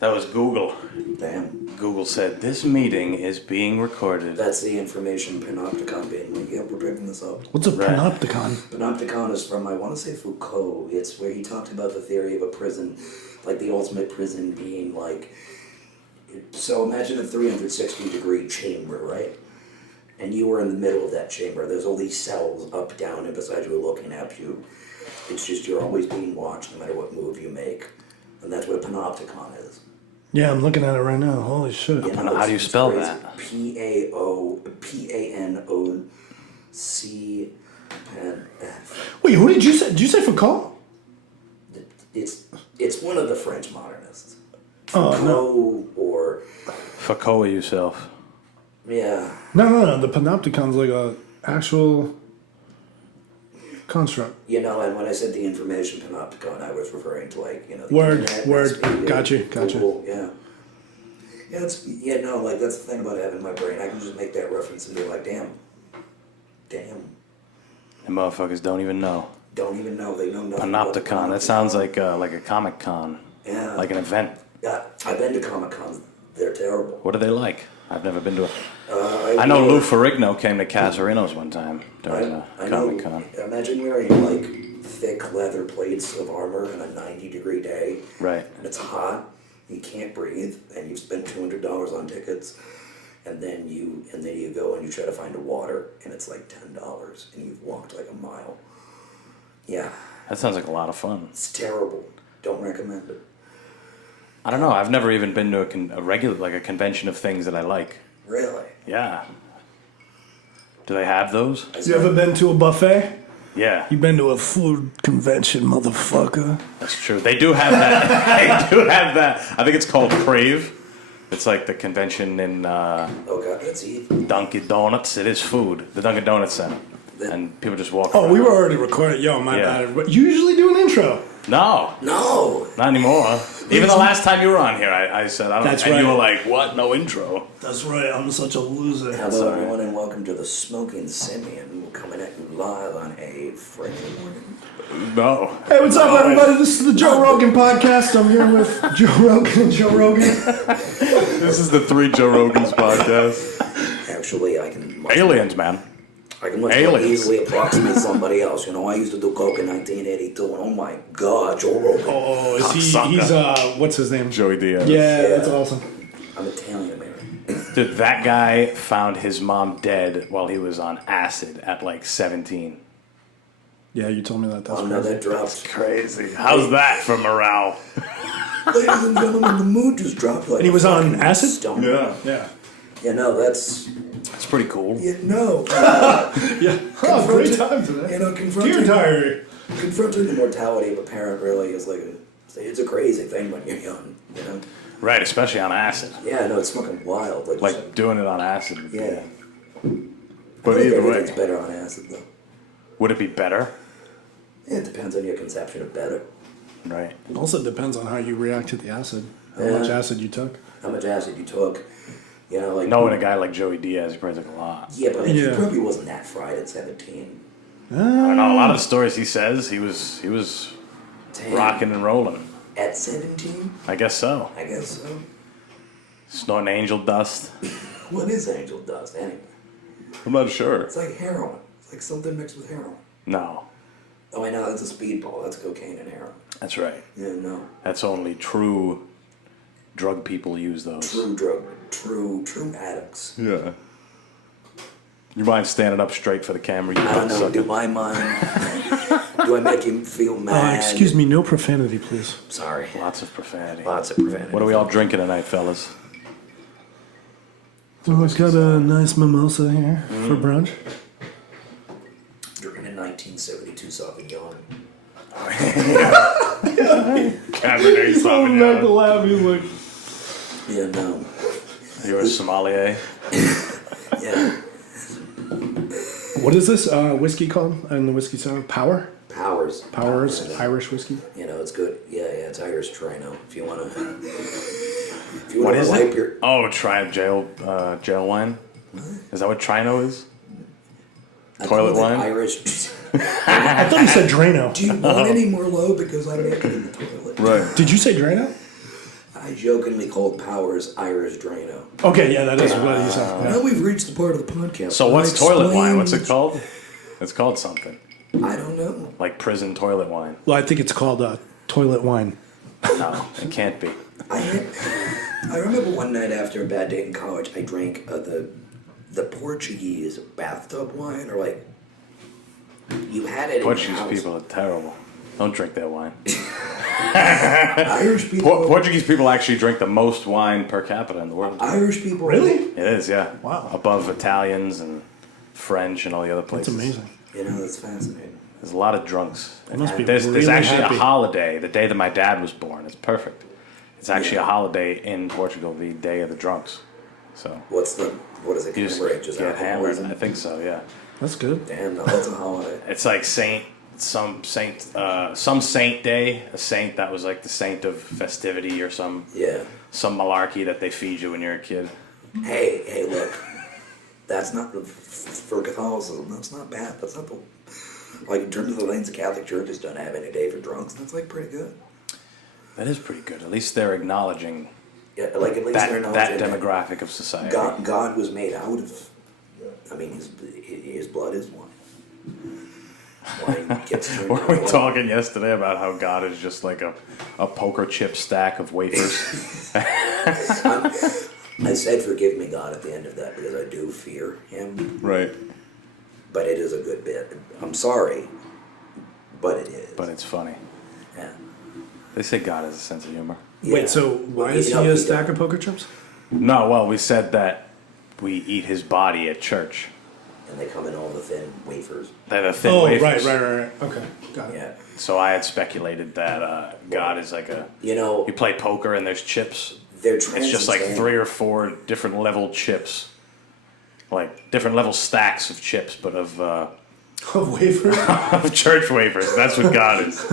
That was Google. Damn. Google said, this meeting is being recorded. That's the information Panopticon being like, yep, we're picking this up. What's a panopticon? Panopticon is from, I want to say Foucault. It's where he talked about the theory of a prison, like the ultimate prison being like, so imagine a 360-degree chamber, right? And you were in the middle of that chamber. There's all these cells up, down, and beside you looking at you. It's just you're always being watched no matter what move you make. And that's what a panopticon is. Yeah, I'm looking at it right now. Holy shit. You know, How do you spell that? P-A-O-P-A-N-O-C. Wait, who did you say? Did you say Foucault? It's one of the French modernists. Oh, Foucault no. or... Foucault yourself. Yeah. No. The panopticon's like a actual construct. You know, and when I said the information panopticon, I was referring to, like, you know... The Word. internet, Got you. Google, yeah. Yeah, that's the thing about having my brain. I can just make that reference and be like, damn. And motherfuckers don't even know. Don't even know. They know nothing. Panopticon. That sounds like a Comic Con. Yeah. Like an event. Yeah, I've been to Comic Cons. They're terrible. What are they like? I've never been to a... I know Lou Ferrigno came to Casarino's one time during a Comic Con. Imagine wearing, like, thick leather plates of armor on a 90-degree day. Right. And it's hot. You can't breathe, and you've spent $200 on tickets. And then you go and you try to find a water, and it's like $10, and you've walked like a mile. Yeah. That sounds like a lot of fun. It's terrible. Don't recommend it. I don't know. I've never even been to a regular, like a convention of things that I like. Really? Yeah. Do they have those? You ever been to a buffet? Yeah. You been to a food convention, motherfucker? That's true. They do have that. They do have that. I think it's called Crave. It's like the convention in Oh, God, that's evil. Dunkin' Donuts. It is food. The Dunkin' Donuts Center. And people just walk Oh, around. we were already recording. Yo, my bad. But you usually do an intro. No. No. Not anymore. Even the last time you were on here, I said, I don't know. That's And right. you were like, what? No intro. That's right. I'm such a loser. Hello, everyone, and welcome to the Smoking Simian. We're coming at you live on a Friday morning. No. Hey, what's up, everybody? This is the Joe Rogan podcast. I'm here with Joe Rogan and Joe Rogan. This is the 3 Joe Rogans podcast. Actually, I can Aliens, man. I can much more easily approximate somebody else. You know, I used to do coke in 1982, and oh my God, Joe Rogan. Oh, is he? Sucker. He's what's his name? Joey Diaz. Yeah, that's awesome. I'm Italian American. Dude, that guy found his mom dead while he was on acid at like 17. Yeah, you told me that. That's Oh no, that dropped. Crazy. How's that for morale? Ladies and gentlemen, the mood just dropped like. And he was on fucking acid? stone. Yeah. Yeah, no, that's. It's pretty cool. Yeah, no. Yeah. Oh, great time today. You know, Tear diary. confronting the mortality of a parent really is like it's a crazy thing when you're young. You know. Right, especially on acid. Yeah, no, it's fucking wild. Like doing it on acid. Yeah. But I think either way, everything's better on acid, though. would it be better? Yeah, it depends on your conception of better. Right. It also depends on how you react to the acid. How Yeah. much acid you took. How much acid you took. You know, like... Knowing a guy like Joey Diaz, he probably took a lot. Yeah, but he Yeah. probably wasn't that fried at 17. I don't know. A lot of the stories he says, he was Damn. rocking and rolling. At 17? I guess so. I guess so. Snorting angel dust. What is angel dust, anyway? I'm not sure. It's like heroin. It's like something mixed with heroin. No. Oh, I know, that's a speedball. That's cocaine and heroin. That's right. Yeah, no. That's only true drug people use those. True addicts. Yeah. You mind standing up straight for the camera? You I don't know, sucker? do I mind? Do I make you feel mad? Excuse me, no profanity, please. Sorry. Lots of profanity. Lots of profanity. What are we all drinking tonight, fellas? Oh, I've got a nice mimosa here for brunch. Drinking a 1972 Sauvignon. Cabernet Sauvignon. lab, he's like... Yeah, no. You're a sommelier. Yeah. What is this whiskey called? And the whiskey sour? Powers. Powers, Irish whiskey. You know, it's good. Yeah, it's Irish Trino. If you want to... What is wipe it? your... Oh, jail wine. Is that what Trino is? Toilet wine? Irish... I thought you said Drano. Do you want any more low? Because I make it in the toilet. Right. Did you say Drano? I jokingly called Powers Irish Drano. Okay, yeah, that is what he said. Now we've reached the part of the podcast. So where what's I toilet wine? explain- What's it called? It's called something. I don't know. Like prison toilet wine. Well, I think it's called toilet wine. No, it can't be. I remember one night after a bad day in college, I drank the Portuguese bathtub wine, or like you had it in Portuguese your house. people are terrible. Don't drink their wine. Irish people. Portuguese people actually drink the most wine per capita in the world. Irish people. Really? It is, yeah. Wow. Above Italians and French and all the other That's places. amazing. You know, that's fascinating. There's a lot of drunks. must be There's really actually happy. a holiday, the day that my dad was born. It's perfect. It's actually a holiday in Portugal, the Day of the Drunks. So What does it you just commemorate? Just get hammered. alcoholism? I think so, yeah. That's good. Damn, no, that's a holiday. It's like some saint day, a saint that was like the saint of festivity or some Yeah. malarkey that they feed you when you're a kid. Hey, look. That's not for Catholicism. That's not bad. That's not the like in terms of the lanes of Catholic churches don't have any day for drunks. That's like pretty good. That is pretty good. At least they're acknowledging Yeah, like at least they're that acknowledging demographic of society. God was made out of. I mean, his blood is wine. Wine gets turned Were we into talking yesterday about how God is just like a poker chip stack of wafers? I said, "Forgive me, God," at the end of that because I do fear Him. Right. But it is a good bit. I'm sorry, but it is. But it's funny. Yeah. They say God has a sense of humor. Yeah. Wait, so why is he a stack of poker chips? No, well, we said that we eat his body at church. And they come in all the thin wafers. They're the thin Oh, wafers. right. Okay, got it. Yeah. So I had speculated that God is like You know, you play poker and there's chips. they're It's just like transcendent. 3 or 4 different level chips. Like different level stacks of chips, but of Wafer? of church wafers. That's what God is.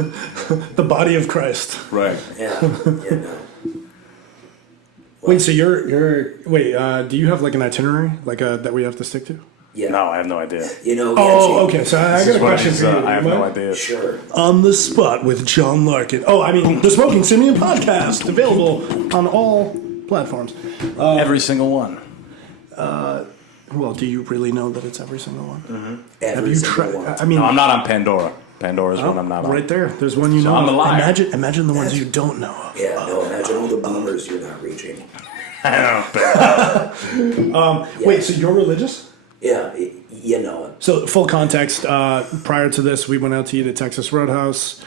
The body of Christ. Right. Yeah. No. Wait, so do you have like an itinerary that we have to stick to? Yeah. No, I have no idea. You know. Oh, okay. So I got a question for you. I have no What? idea. Sure. On the Spot with John Larkin. Oh, I mean, the Smoking Simian podcast, available on all platforms. Every single one. Well, do you really know that it's every single one? Every Have you single tried? one. I mean, No, I'm not on Pandora. Pandora's one I'm not on. right there. There's one you know. I'm a of. liar. Imagine the ones you don't know of. Yeah. No. Imagine all the boomers you're not reaching. I don't know. Wait, so you're religious? Yeah. You know it. So full context. Prior to this, we went out to eat at Texas Roadhouse.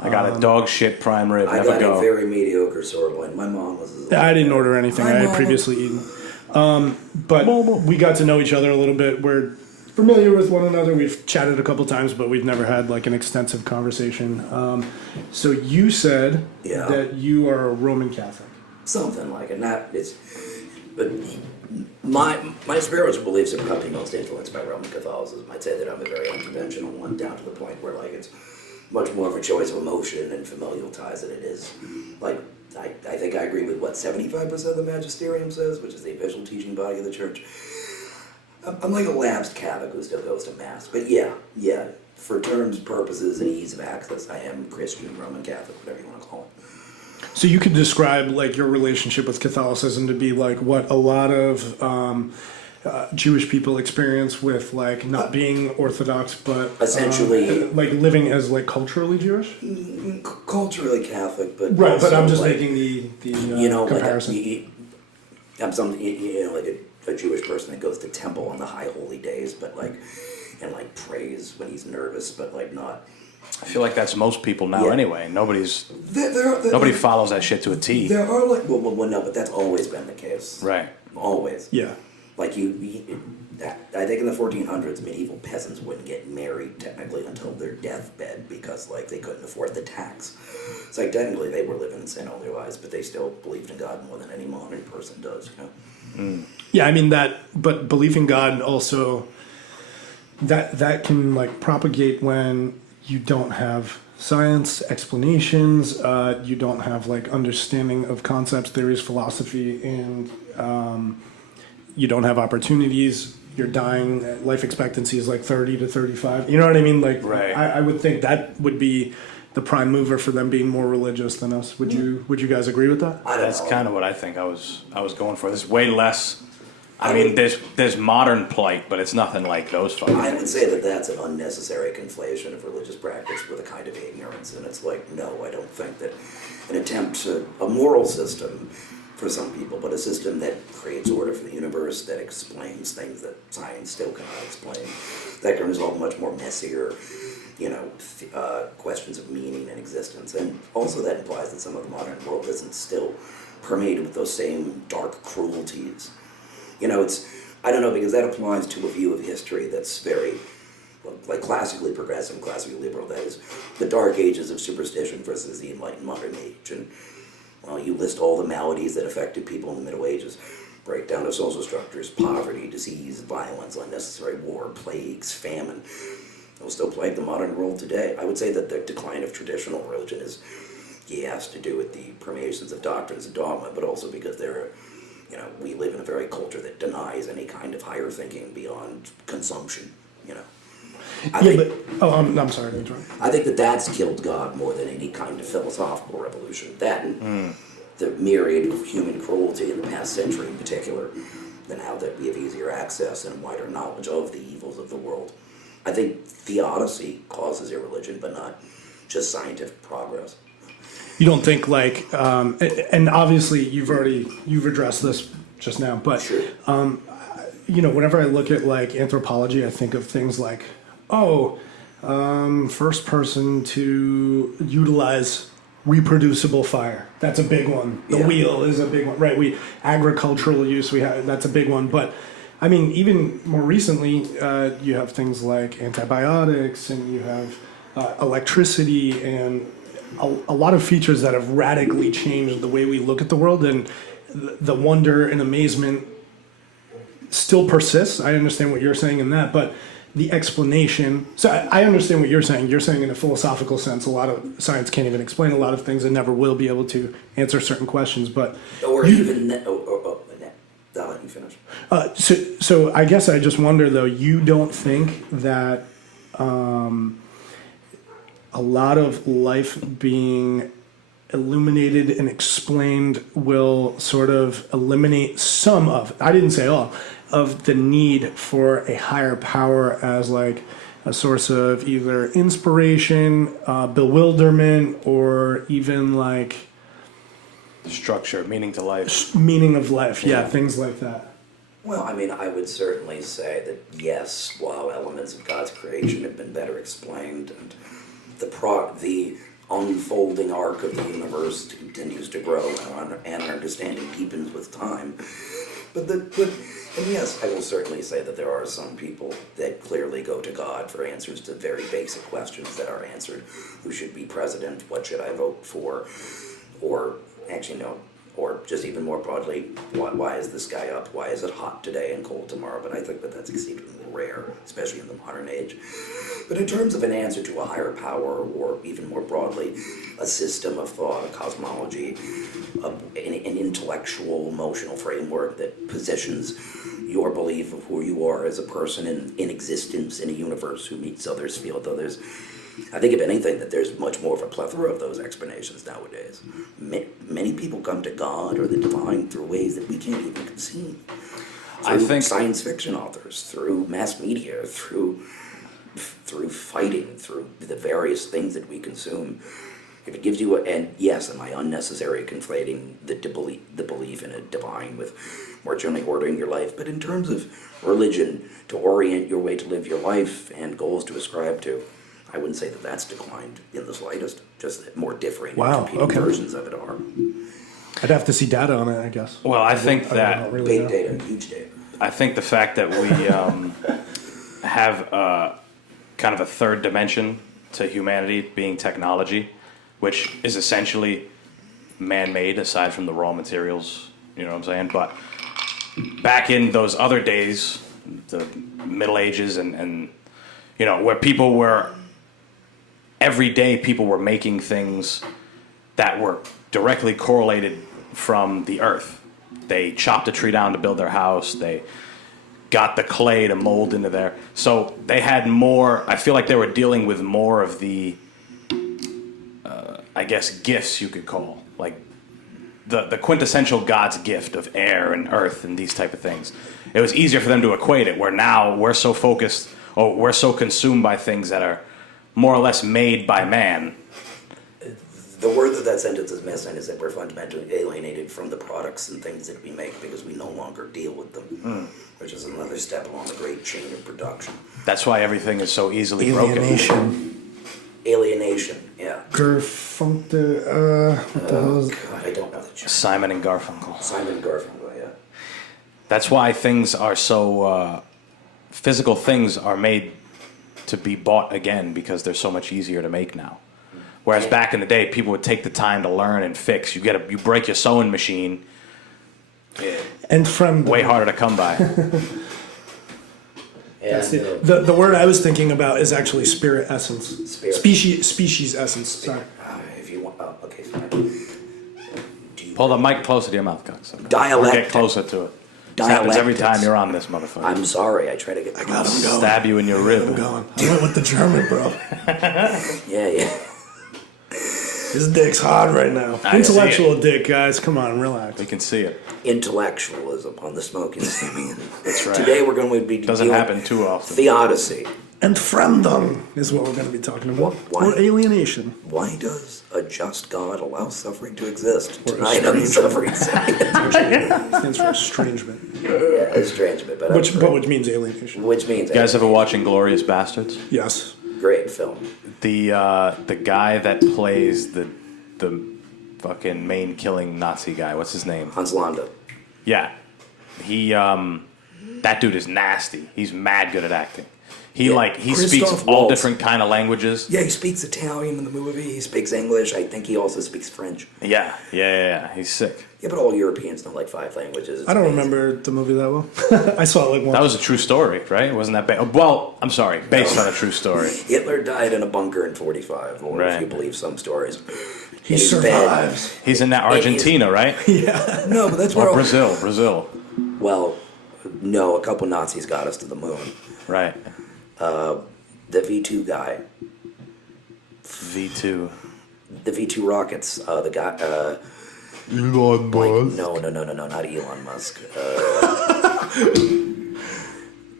I got a dog shit prime rib. I Never got a go. very mediocre sirloin. My mom was. I didn't order anything. Hi, I had Mama. previously eaten. But we got to know each other a little bit. We're familiar with one another. We've chatted a couple times, but we've never had like an extensive conversation. So you said Yeah. that you are a Roman Catholic. Something like it. Not it's. But my spiritual beliefs are probably most influenced by Roman Catholicism. I'd say that I'm a very unconventional one, down to the point where like it's much more of a choice of emotion and familial ties than it is like. I think I agree with what 75% of the magisterium says, which is the official teaching body of the church. I'm like a lapsed Catholic who still goes to mass, but yeah, for terms, purposes, and ease of access, I am Christian, Roman Catholic, whatever you want to call it. So you could describe like your relationship with Catholicism to be like what a lot of Jewish people experience with like not being Orthodox, but Essentially- like living as like culturally Jewish. Culturally Catholic, but Right, but also, I'm just like, making the you know, comparison. I'm some you know like a Jewish person that goes to temple on the high holy days, but like and like prays when he's nervous, but like not. I feel like that's most people now Yeah. anyway. Nobody Nobody follows that shit to a T. There are like well no, but that's always been the case. Right. Always. Yeah. Like I think in the 1400s, medieval peasants wouldn't get married technically until their deathbed because like they couldn't afford the tax. It's like technically they were living in sin all their lives, but they still believed in God more than any modern person does. You know. Yeah, I mean but belief in God also that can like propagate when you don't have science explanations, you don't have like understanding of concepts, theories, philosophy, and you don't have opportunities. You're dying. Life expectancy is like 30 to 35. You know what I mean? Like, Right. I would think that would be the prime mover for them being more religious than us. Would you guys agree with that? That's kind of what I think I was going for. There's way less. I mean, there's modern plight, but it's nothing like those folks. I would say that that's an unnecessary conflation of religious practice with a kind of ignorance, and it's like, no, I don't think that an attempt to a moral system for some people, but a system that creates order for the universe, that explains things that science still cannot explain, that can resolve much more messier, questions of meaning and existence, and also that implies that some of the modern world isn't still permeated with those same dark cruelties. I don't know, because that applies to a view of history that's very, like, classically progressive, classically liberal. That is, the dark ages of superstition versus the enlightened modern age. And, well, you list all the maladies that affected people in the Middle Ages. Breakdown of social structures, poverty, disease, violence, unnecessary war, plagues, famine. It will still plague the modern world today. I would say that the decline of traditional religion is, yes, to do with the permeations of doctrines and dogma, but also because we live in a very culture that denies any kind of higher thinking beyond consumption, I'm sorry to interrupt. I think that that's killed God more than any kind of philosophical revolution. That and the myriad of human cruelty in the past century in particular, and how that we have easier access and wider knowledge of the evils of the world. I think theodicy causes irreligion, but not just scientific progress. You don't think and obviously you've addressed this just now, but sure. Whenever I look at anthropology, I think of things like, first person to utilize reproducible fire. That's a big one. The wheel is a big one, right? Agricultural use, that's a big one. But I mean, even more recently, you have things like antibiotics, and you have electricity, and a lot of features that have radically changed the way we look at the world, and the wonder and amazement still persists. I understand what you're saying in that, but the explanation... So I understand what you're saying. You're saying in a philosophical sense, a lot of science can't even explain a lot of things and never will be able to answer certain questions, but... I'll let you finish. So I guess I just wonder, though, you don't think that... a lot of life being illuminated and explained will sort of eliminate some of, I didn't say all, of the need for a higher power as a source of either inspiration, bewilderment, or even structure, meaning to life. Meaning of life, things like that. Well, I mean, I would certainly say that yes, while elements of God's creation have been better explained, and the unfolding arc of the universe continues to grow, and our understanding deepens with time. And yes, I will certainly say that there are some people that clearly go to God for answers to very basic questions that are answered. Who should be president? What should I vote for? Or actually, no. Or just even more broadly, why is the sky up? Why is it hot today and cold tomorrow? But I think that that's exceedingly rare, especially in the modern age. But in terms of an answer to a higher power, or even more broadly, a system of thought, a cosmology, an intellectual, emotional framework that positions your belief of who you are as a person in existence in a universe who meets others, feels others, I think, if anything, that there's much more of a plethora of those explanations nowadays. Many people come to God or the divine through ways that we can't even conceive. I think science fiction authors, through mass media, through fighting, through the various things that we consume. If it gives you and yes, am I unnecessary conflating the belief in a divine with more generally ordering your life? But in terms of religion, to orient your way to live your life and goals to ascribe to, I wouldn't say that that's declined in the slightest. Just that more differing competing versions of it are. I'd have to see data on it, I guess. Well, I think that really big data, huge data. I think the fact that we have kind of a third dimension to humanity being technology, which is essentially man-made aside from the raw materials, you know what I'm saying? But back in those other days, the Middle Ages and where people were, every day people were making things that were directly correlated from the earth. They chopped a tree down to build their house. They got the clay to mold into there. So they had more, I feel like they were dealing with more of the I guess, gifts you could call, like the quintessential God's gift of air and earth and these type of things. It was easier for them to equate it, where now we're so focused, or we're so consumed by things that are more or less made by man. The word that sentence is missing is that we're fundamentally alienated from the products and things that we make because we no longer deal with them, which is another step along the great chain of production. That's why everything is so easily broken. Alienation, yeah. Gerfunkte, what the hell is it? God, I don't know the chain. Simon and Garfunkel. Simon Garfunkel, yeah. That's why things are so physical things are made to be bought again because they're so much easier to make now. Whereas back in the day, people would take the time to learn and fix. You break your sewing machine. And from Way harder to come by. And, the word I was thinking about is actually spirit essence. Spirit. Species essence. Sorry. if you want, oh, okay, fine. Pull the mic closer to your mouth, cocksucker. Dialectic. Get closer to it. This happens every Dialectics. time you're on this motherfucker. I'm sorry, I try to get. I got him going. Stab you in your rib. I'm going. I went with the German, bro. Yeah. His dick's hard right now. I Intellectual dick, guys. Come on, relax. We can see it. Intellectualism on the Smoking Simian. That's right. Today we're going to be Doesn't dealing happen too often. Theodicy. And Fremdung is what we're going to be talking about. Why? Or alienation. Why does a just God allow suffering to exist? Or Tonight on the Suffering Simian. Stands for estrangement. Yeah, estrangement, but Which means alienation. which means You guys ever watch Inglourious Bastards? Yes. great film. The guy that plays the fucking main killing Nazi guy. What's his name? Hans Landa. Yeah, he that dude is nasty. He's mad good at acting. He Christoph speaks all Waltz. different kind of languages. Yeah, he speaks Italian in the movie. He speaks English. I think he also speaks French. Yeah. He's sick. Yeah, but all Europeans know like 5 languages. It's I don't amazing. remember the movie that well. I saw it like once. That was a true story, right? Wasn't that bad? Well, I'm sorry, based on a true story. Hitler died in a bunker in 45, or Right. if you believe some stories. He in his survives. He's in that Argentina, right? Yeah. No, but that's Or where. Brazil, Well, no, a couple Nazis got us to the moon. right? The V2 guy, V2. the V2 rockets, the guy. Elon No, not Elon Musk.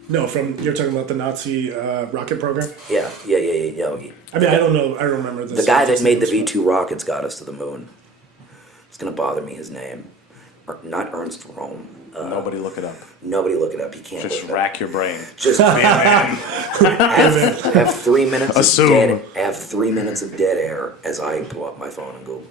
No, you're talking about the Nazi rocket program? Yeah. No, I mean, I don't know. I don't remember this. the guy that made the V2 rockets got us to the moon. It's gonna bother me. His name, not Ernst Röhm. Nobody look it up. Nobody look it up. You can't. Just look it up. rack your brain. Just have 3 minutes Assume. of dead. Have 3 minutes of dead air as I pull up my phone and go.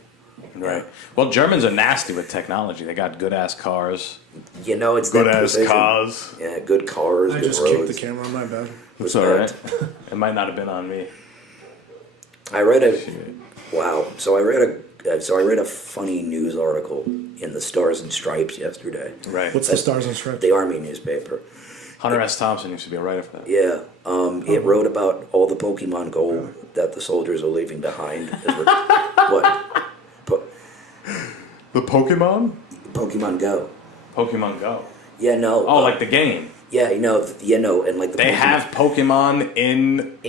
Right. Well, Germans are nasty with technology. They got good ass cars. You know, it's Good that ass precision. cars. Yeah, good cars. I good just roads. kicked the camera. My bad. It's all right. Respect. It might not have been on me. I read a wow. So I read a funny news article in the Stars and Stripes yesterday. Right. What's the Stars and Stripes? The Army newspaper. Hunter S. Thompson used to be a writer for that. Yeah. It wrote about all the Pokemon Go that the soldiers are leaving behind. What? The Pokemon? Pokemon Go. Pokemon Go. Yeah. No. Oh, like the game. Yeah. And like the. They Pokemon- have Pokemon in.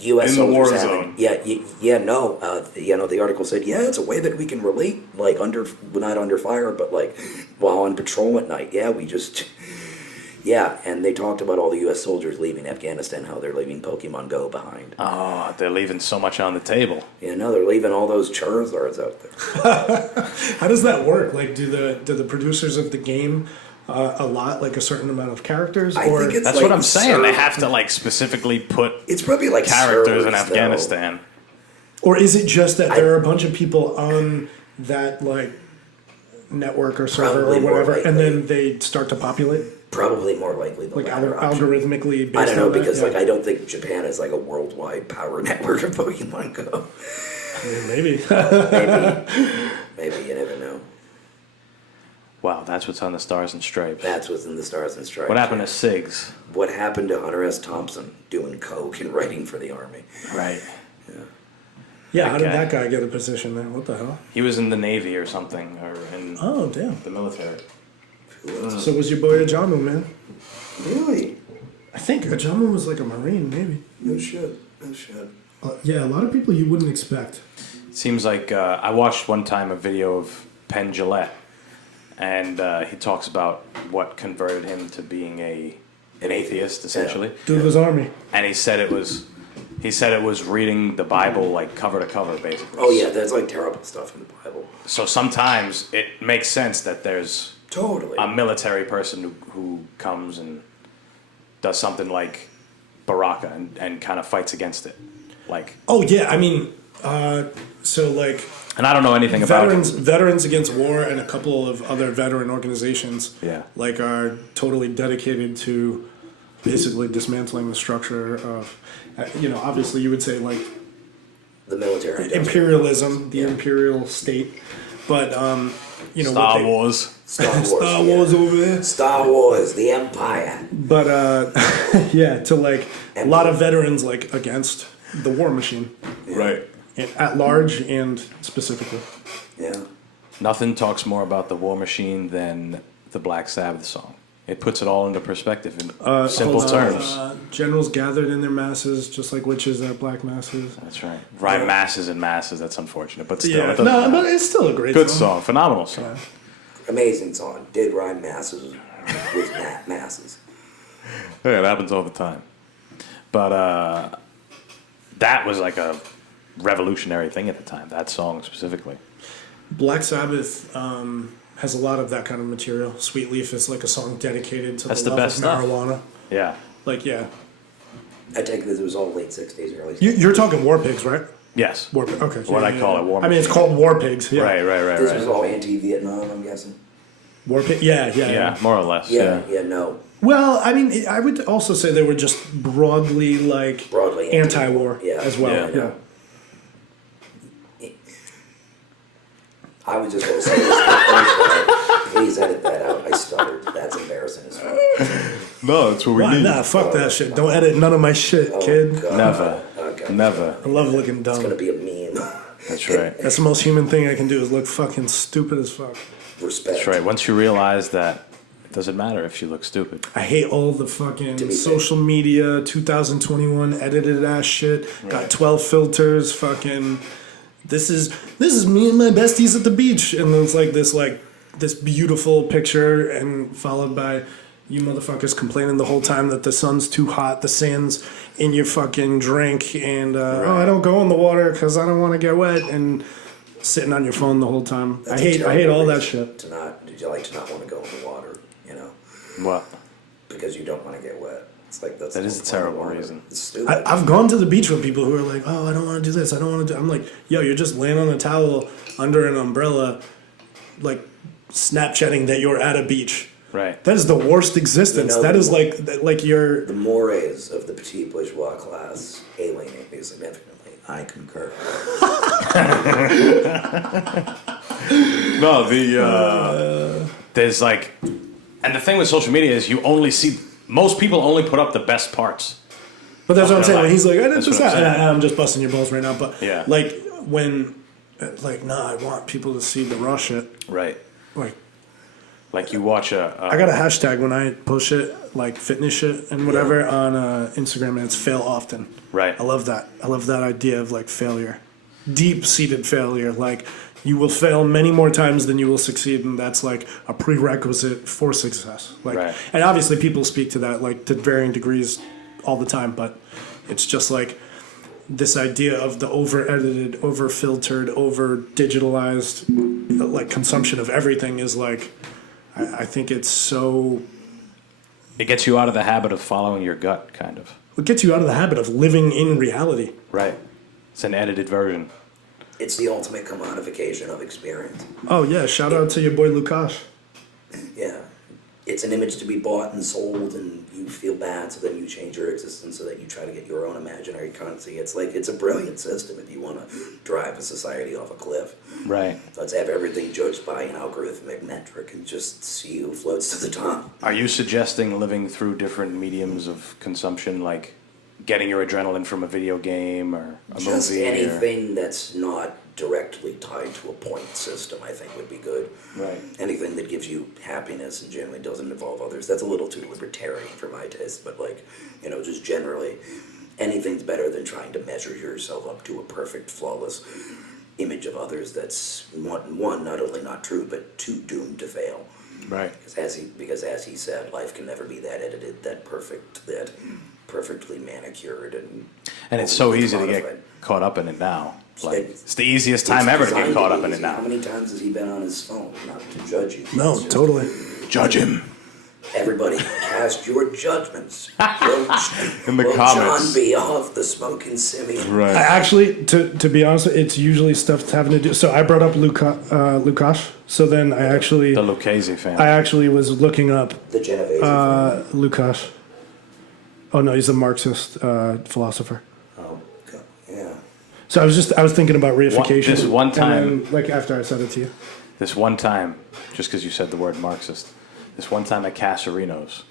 U.S. In the war soldiers zone. having, the article said, yeah, it's a way that we can relate, like not under fire, but like while on patrol at night. Yeah, and they talked about all the U.S. soldiers leaving Afghanistan, how they're leaving Pokemon Go behind. Oh, they're leaving so much on the table. They're leaving all those Charizards out there. How does that work? Like, do the producers of the game allot like a certain amount of characters? I think it's That's like what I'm saying. They served- have to like specifically put It's probably like characters in servers, though. Afghanistan. Or is it just that there are a bunch of people on that like network or server Probably or more whatever, and likely. then they start to populate Probably more likely the like latter option. algorithmically based I don't know on that? because Yeah. like I don't think Japan is like a worldwide power network of Pokemon Go. Maybe. Maybe you never know. Wow, that's what's on the Stars and Stripes. That's what's in the Stars and Stripes. What happened to SIGs? What happened to Hunter S. Thompson doing coke and writing for the Army? Right. Yeah, how did Okay. that guy get a position there? What the hell? He was in the Navy or something, or in Oh, damn. the military. So was your boy Ajamu, man? Really? I think Ajamu was like a Marine, maybe. No shit. Yeah, a lot of people you wouldn't expect. Seems like I watched one time a video of Penn Jillette, and he talks about what converted him to being an atheist, essentially. Dude was Army. And he said it was reading the Bible like cover to cover, basically. Oh yeah, there's like terrible stuff in the Bible. So sometimes it makes sense that there's Totally. a military person who comes and does something like Baraka and kind of fights against it, like. Oh yeah, I mean, so like And I don't know anything about it. Veterans Against War and a couple of other veteran organizations, Yeah. like are totally dedicated to basically dismantling the structure of, obviously you would say like The military. imperialism, the Yeah. imperial state, but Star Wars. Star Wars. Star Wars over there. Star Wars, the Empire. But yeah, to like a lot of veterans like against the war machine, Right. at large and specifically. Yeah. Nothing talks more about the war machine than the Black Sabbath song. It puts it all into perspective in simple terms. Generals gathered in their masses, just like witches at black masses. That's right. Rhyme masses and masses. That's unfortunate, but still, Yeah, it doesn't no, matter. but it's still a great Good song. song, phenomenal song. Yeah. Amazing song. Did rhyme masses with masses. Yeah, it happens all the time. But that was like a revolutionary thing at the time. That song specifically. Black Sabbath has a lot of that kind of material. Sweet Leaf is like a song dedicated to That's the the love best of stuff. marijuana. Yeah. Like, yeah. I take this, it was all late 60s, early 60s. You're talking War Pigs, right? Yes. War Pigs. Okay. What I call it, War I mean, it's called War Pigs. Yeah. Right. This was all anti-Vietnam, I'm guessing. War Pigs. Yeah. Yeah, more or less. Yeah, no. Well, I mean, I would also say they were just broadly like Broadly anti-war yeah. as well. Yeah. Yeah. I was just going to say this. Please edit that out. I stuttered. That's embarrassing as fuck. No, that's what we Why? Nah, fuck that shit. Don't edit none of my shit, kid. God. Never. Okay. Never. I love looking dumb. It's going to be a meme. That's right. That's the most human thing I can do is look fucking stupid as fuck. Respect. That's right. Once you realize that it doesn't matter if you look stupid. I hate all the fucking To be social media 2021 edited ass shit. Got 12 filters, fucking this is me and my besties at the beach, and then it's like this beautiful picture and followed by you motherfuckers complaining the whole time that the sun's too hot, the sand's in your fucking drink, and oh, I don't go in the water because I don't want to get wet, and sitting on your phone the whole time. That's I a hate terrible all that reason shit. To not, did you like to not want to go in the water, What? because you don't want to get wet. It's like that's That the is a whole point of terrible water. reason. It's stupid. I've gone to the beach with people who are like, oh, I don't want to do this. I don't want to do. I'm like, yo, you're just laying on a towel under an umbrella, like Snapchatting that you're at a beach. Right. That is the worst existence. You know, That is like you're. The mores of the petit bourgeois class alienate me significantly. I concur. No, there's like, and the thing with social media is most people only put up the best parts. But that's what I'm Okay, saying. When like- he's like, I didn't that's just what I'm that. saying. I'm just busting your balls right now. But Yeah. like when, like, nah, I want people to see the raw shit. Right. Like, Like you watch I got a hashtag when I post shit like fitness shit and whatever on Instagram, and it's fail often. Right. I love that. I love that idea of like failure, deep seated failure. Like you will fail many more times than you will succeed, and that's like a prerequisite for success. Like, Right. and obviously people speak to that like to varying degrees all the time, but it's just like this idea of the over edited, over filtered, over digitalized like consumption of everything is like. I think it's so. It gets you out of the habit of following your gut, kind of. It gets you out of the habit of living in reality. Right. It's an edited version. It's the ultimate commodification of experience. Oh yeah! Shout out to your boy Lukash. Yeah. It's an image to be bought and sold, and you feel bad, so then you change your existence so that you try to get your own imaginary currency. It's like, it's a brilliant system if you want to drive a society off a cliff. Right. Let's have everything judged by an algorithmic metric and just see who floats to the top. Are you suggesting living through different mediums of consumption, like getting your adrenaline from a video game or a Just movie? anything that's not directly tied to a point system, I think, would be good. Right. Anything that gives you happiness and generally doesn't involve others. That's a little too libertarian for my taste, but like, just generally, anything's better than trying to measure yourself up to a perfect, flawless image of others that's one not only not true but two doomed to fail. Right. Because as he said, life can never be that edited, that perfectly manicured And it's so easy to modified. get caught up in it now. Like, It's- it's the easiest time ever to get designed caught be up in it easy. now. How many times has he been on his phone? Not to judge you. No, It's just, totally. Judge him. Everybody cast your judgments. Will, In the will comments. John be off the smoking Simian? I Right. actually, to be honest, it's usually stuff that's having to do. So I brought up Lukáš. So then The I Lucchese family. actually was looking up The Genovese. Lukáš. Oh no, he's a Marxist philosopher. Oh, God. Yeah. So I was thinking about reification. This one time- and then, like after I said it to you. This one time, just because you said the word Marxist, this one time at Casarino's,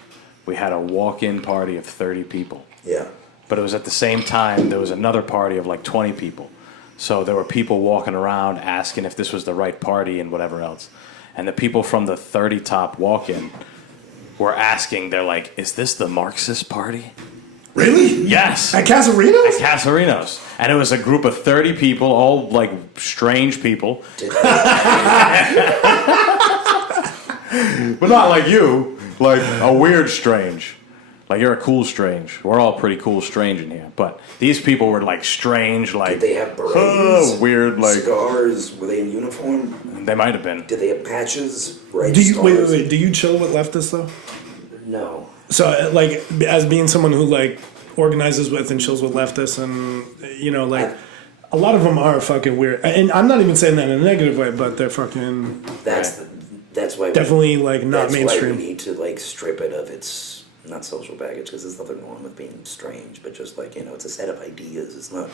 we had a walk-in party of 30 people. Yeah. But it was at the same time, there was another party of like 20 people. So there were people walking around asking if this was the right party and whatever else. And the people from the 30 top walk-in were asking, they're like, is this the Marxist party? Really? Yes. At Casarino's? Casarino's. And it was a group of 30 people, all like strange people. Did But not like you, like a weird strange. Like you're a cool strange. We're all pretty cool strange in here. But these people were like strange, like they have berets? weird, like cigars? Were they in uniform? they might have been. Did they have patches? Red Do you stars? wait? Do you chill with leftists though? No. So like as being someone who like organizes with and chills with leftists, and you know like. A lot of them are fucking weird, and I'm not even saying that in a negative way, but they're fucking That's why definitely like not that's why mainstream. we need to like strip it of its not social baggage because there's nothing wrong with being strange, but just like it's a set of ideas. It's not.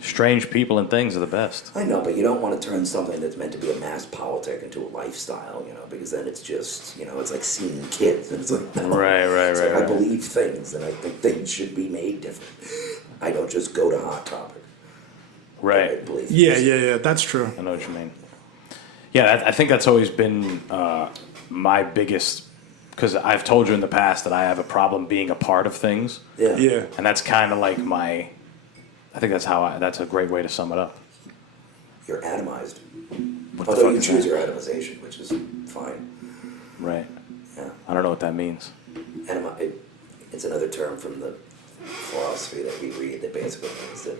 Strange people and things are the best. I know, but you don't want to turn something that's meant to be a mass politic into a lifestyle, because then it's just, it's like seeing kids, and it's like, no. Right. I believe things, and I think things should be made different. I don't just go to Hot Topic. I Right. believe Yeah, that's true. I know what you mean. Yeah, I think that's always been my biggest, because I've told you in the past that I have a problem being a part of things. Yeah. And that's kind of like I think that's a great way to sum it up. You're atomized. What the Although fuck you is choose that? your atomization, which is fine. Right. Yeah. I don't know what that means. It's another term from the philosophy that we read that basically means that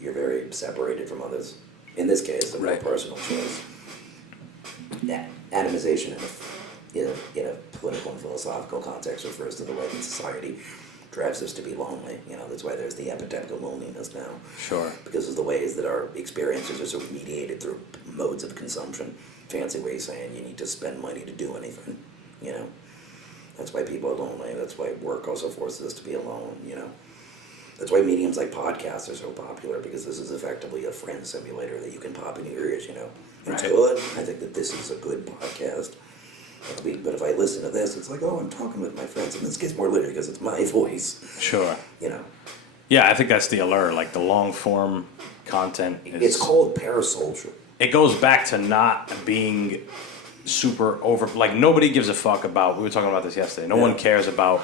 you're very separated from others. In this case, a more personal choice. Atomization in a political and philosophical context refers to the way that society drives us to be lonely. That's why there's the epidemic of loneliness now. Sure. Because of the ways that our experiences are sort of mediated through modes of consumption. Fancy way of saying you need to spend money to do anything. That's why people are lonely. That's why work also forces us to be alone. That's why mediums like podcasts are so popular, because this is effectively a friend simulator that you can pop in your ears. It's good. I think that this is a good podcast. But if I listen to this, it's like, oh, I'm talking with my friends. And this gets more literally because it's my voice. Sure. Yeah, I think that's the allure. Like the long form content is. It's called parasocial. It goes back to not being super over. Like nobody gives a fuck about. We were talking about this yesterday. No one cares about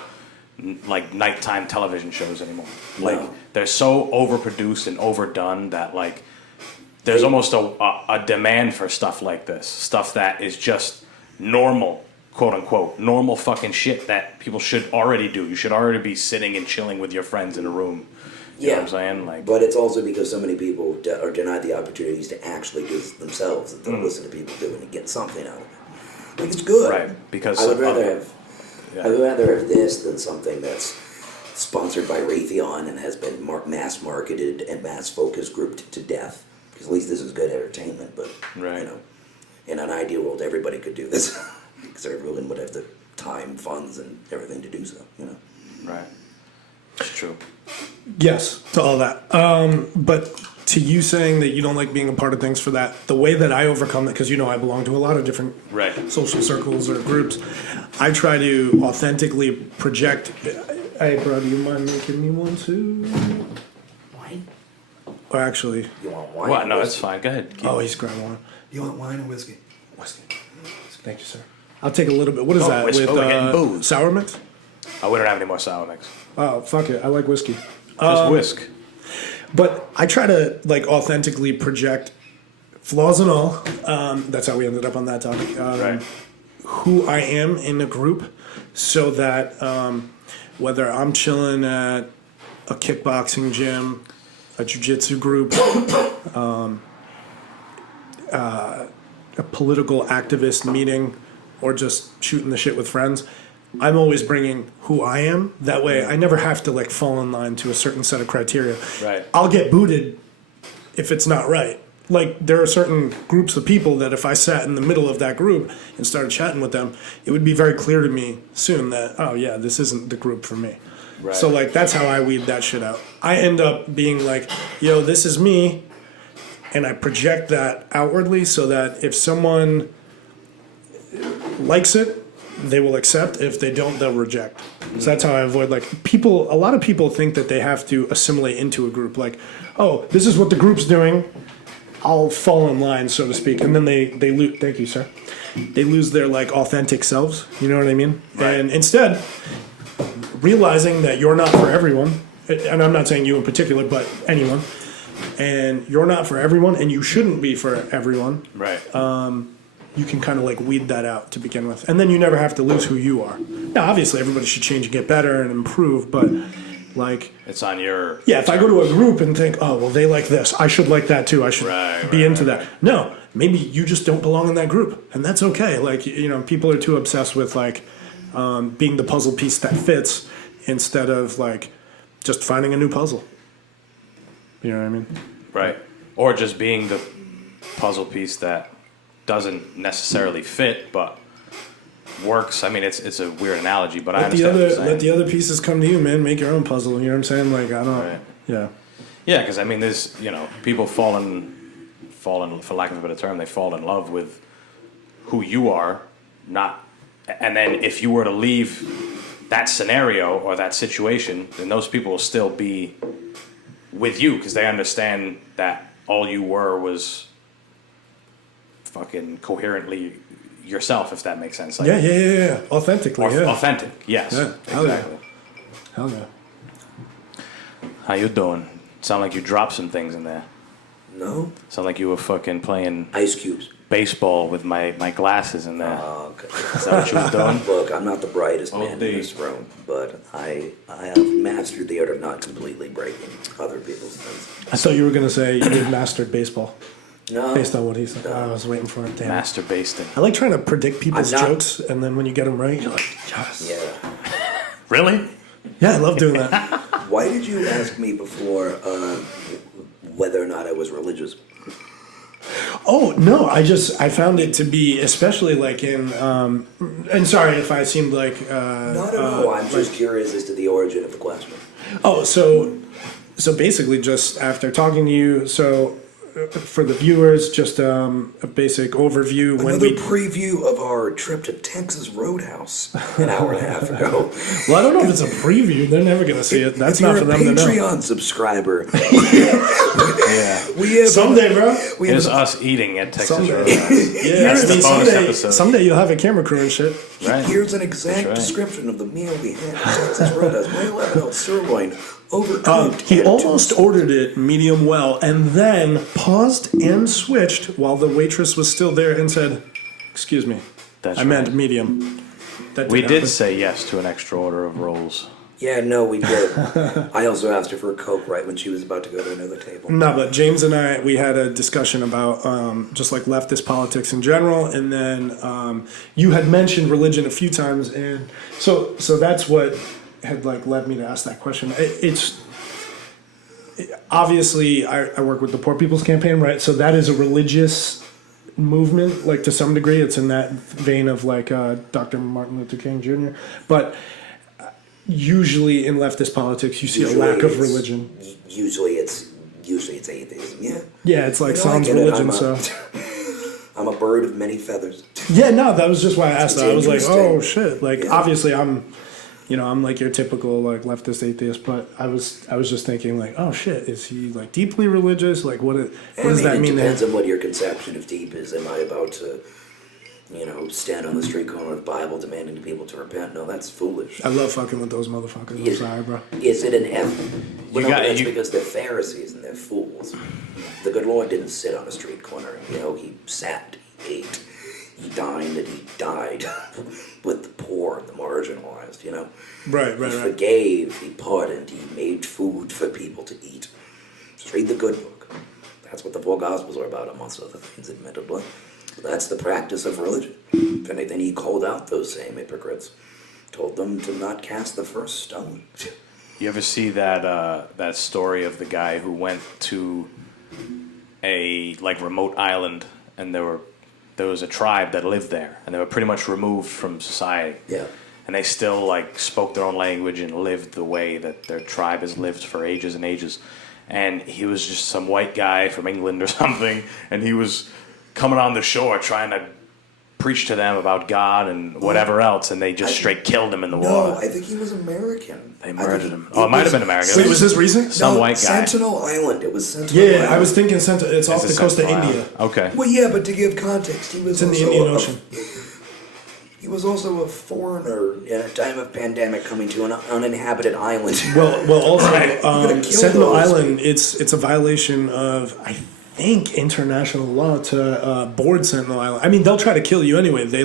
like nighttime television shows anymore. Like they're so overproduced and overdone that like there's almost a demand for stuff like this. Stuff that is just normal, quote unquote, normal fucking shit that people should already do. You should already be sitting and chilling with your friends in a room. You know what I'm saying? Like, but it's also because so many people are denied the opportunities to actually do it themselves, that they'll listen to people do it and get something out of it. Like, it's good. right, because I would rather have this than something that's sponsored by Raytheon and has been mass marketed and mass focus grouped to death. Because at least this is good entertainment. But in an ideal world, everybody could do this because everyone would have the time, funds, and everything to do so. Right. It's true. Yes, to all that. But to you saying that you don't like being a part of things for that, the way that I overcome it, because I belong to a lot of different social circles or groups, I try to authentically project. Hey, bro, do you mind making me one too? Wine? Or actually, You want wine? Well, no, it's fine. Go ahead. oh, he's grabbing one. You want wine or whiskey? Whiskey. Thank you, sir. I'll take a little bit. What is that whiskey. with We're getting booze. sour mix? We don't have any more sour mix. Oh, fuck it. I like whiskey. Just whisk. But I try to like authentically project flaws and all. That's how we ended up on that topic. Right. Who I am in a group, so that whether I'm chilling at a kickboxing gym, a jiu-jitsu group, a political activist meeting, or just shooting the shit with friends, I'm always bringing who I am. That way I never have to like fall in line to a certain set of criteria. Right. I'll get booted if it's not right. Like, there are certain groups of people that if I sat in the middle of that group and started chatting with them, it would be very clear to me soon that, oh yeah, this isn't the group for me. Right. So like, that's how I weed that shit out. I end up being like, yo, this is me, and I project that outwardly so that if someone likes it, they will accept. If they don't, they'll reject. So that's how I avoid, like, people, a lot of people think that they have to assimilate into a group. Like, oh, this is what the group's doing, I'll fall in line, so to speak. And then they lose, thank you, sir. They lose their, like, authentic selves. You know what I mean? Right. And instead, realizing that you're not for everyone, and I'm not saying you in particular, but anyone, and you're not for everyone, and you shouldn't be for everyone, Right. you can kind of like weed that out to begin with. And then you never have to lose who you are. Now, obviously, everybody should change and get better and improve, but like, It's on your. yeah, if I go to a group and think, oh, well, they like this, I should like that too, I should be into that. No, maybe you just don't belong in that group, and that's okay. Like, you know, people are too obsessed with like being the puzzle piece that fits instead of like just finding a new puzzle. You know what I mean? Right. Or just being the puzzle piece that doesn't necessarily fit, but works. I mean, it's a weird analogy, but I understand what you're saying. Let the other pieces come to you, man. Make your own puzzle. You know what I'm saying? Like, I don't. Right. Yeah. Yeah, because I mean, there's, you know, people fall in, for lack of a better term, they fall in love with who you are, not, and then if you were to leave that scenario or that situation, then those people will still be with you because they understand that all you were was fucking coherently yourself, if that makes sense. Like, Yeah. Authentically, or yeah. authentic, yes. Yeah, hell yeah. Exactly. Hell yeah. How you doing? Sound like you dropped some things in there. No? Sound like you were fucking playing Ice cubes. baseball with my glasses in there. Oh, okay. Is that what you were doing? Look, I'm not the brightest Oh, man in dude. this room, but I have mastered the art of not completely breaking other people's things. I thought you were going to say you had mastered baseball No. based on what he said. I was waiting for it. Damn. Master basting. I like trying to predict people's I'm not- jokes, and then when you get them right, you're like, yes. Yeah. Really? Yeah, I love doing that. Why did you ask me before whether or not I was religious? Oh, no, I found it to be, especially like in, and sorry if I seemed like, No. I'm just curious as to the origin of the question. oh, so basically just after talking to you, so for the viewers, just a basic overview. When Another we, preview of our trip to Texas Roadhouse an hour and a half ago. well, I don't know if it's a preview. They're never going to see it. That's if not you're for a them to know. Patreon subscriber, Yeah. we have Someday, bro. we have Here's us eating at Texas Someday. Roadhouse. Yeah, That's the bonus someday, episode. someday you'll have a camera crew and shit. Right. Here's an exact right. description of the meal we had at Texas Roadhouse. My left sirloin, overcooked. He and almost too ordered it medium well, and then paused and switched while the waitress was still there and said, "Excuse me, That's I meant right. medium." That We did happen. say yes to an extra order of rolls. Yeah, no, we did. I also asked her for a Coke right when she was about to go to another table. No, but James and I, we had a discussion about just like leftist politics in general, and then you had mentioned religion a few times, and so that's what had like led me to ask that question. It's obviously I work with the Poor People's Campaign, right? So that is a religious movement, like to some degree. It's in that vein of like Dr. Martin Luther King Jr. But usually in leftist politics, you see a lack of it's- religion. Usually it's atheism. Yeah. Yeah, it's like You know, I sans get it. religion. So I'm a bird of many feathers. yeah, no, that was just why I asked that. I was like, interesting. oh shit! Like Yeah. obviously I'm like your typical like leftist atheist, but I was just thinking like, oh shit, is he like deeply religious? Like what does that It mean? depends on what your conception of deep is. Am I about to stand on the street corner with the Bible demanding to people to repent. No, that's foolish. I love fucking with those motherfuckers. I'm sorry, bro. Is it an F? You No, got- that's you- because they're Pharisees and they're fools. The good Lord didn't sit on a street corner. He sat, he ate, he dined, and he died with the poor and the marginalized. Right, He forgave, he pardoned, he made food for people to eat. Just read the good book. That's what the four Gospels are about, amongst other things, admittedly. That's the practice of religion. If anything, he called out those same hypocrites, told them to not cast the first stone. You ever see that story of the guy who went to a remote island, and there was a tribe that lived there, and they were pretty much removed from society. Yeah. And they still spoke their own language and lived the way that their tribe has lived for ages and ages. And he was just some white guy from England or something, and he was coming on the shore trying to preach to them about God and whatever else, and they just straight killed him in the No, water. I think he was American. They murdered him. Oh, it might have been American. Wait, was this recent? Some white guy. Sentinel Island. It was Sentinel Yeah, Island. I was thinking it's off It's the a coast of Sentinel India. Island. Okay. Well, yeah, but to give context, he was It's in the also Indian Ocean. He was also a foreigner in a time of pandemic coming to an uninhabited island. Well, also kill Sentinel those Island. It's a violation of I think international law to board Sentinel Island. I mean, they'll try to kill you anyway. They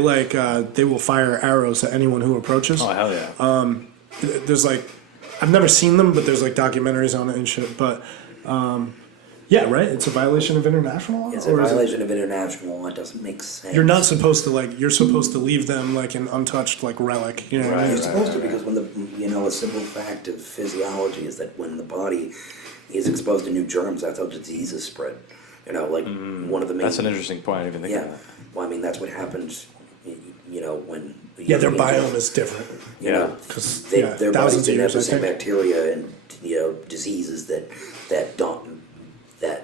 they will fire arrows at anyone who approaches. Oh, hell yeah. There's I've never seen them, but there's documentaries on it and shit. But yeah, right. It's a violation of international law. It's a Or is it- violation of international law. It doesn't make sense. You're not supposed to You're supposed to leave them an untouched relic. You know what I Right. mean? You're supposed to, because when a simple fact of physiology is that when the body is exposed to new germs, that's how diseases spread. One of the main. That's an interesting point. I didn't even think of Yeah. that. Well, I mean, that's what happens. When. Yeah, their human biome germs- is different. You know, 'Cause, their bodies thousands of didn't have years, the I same think. bacteria and diseases that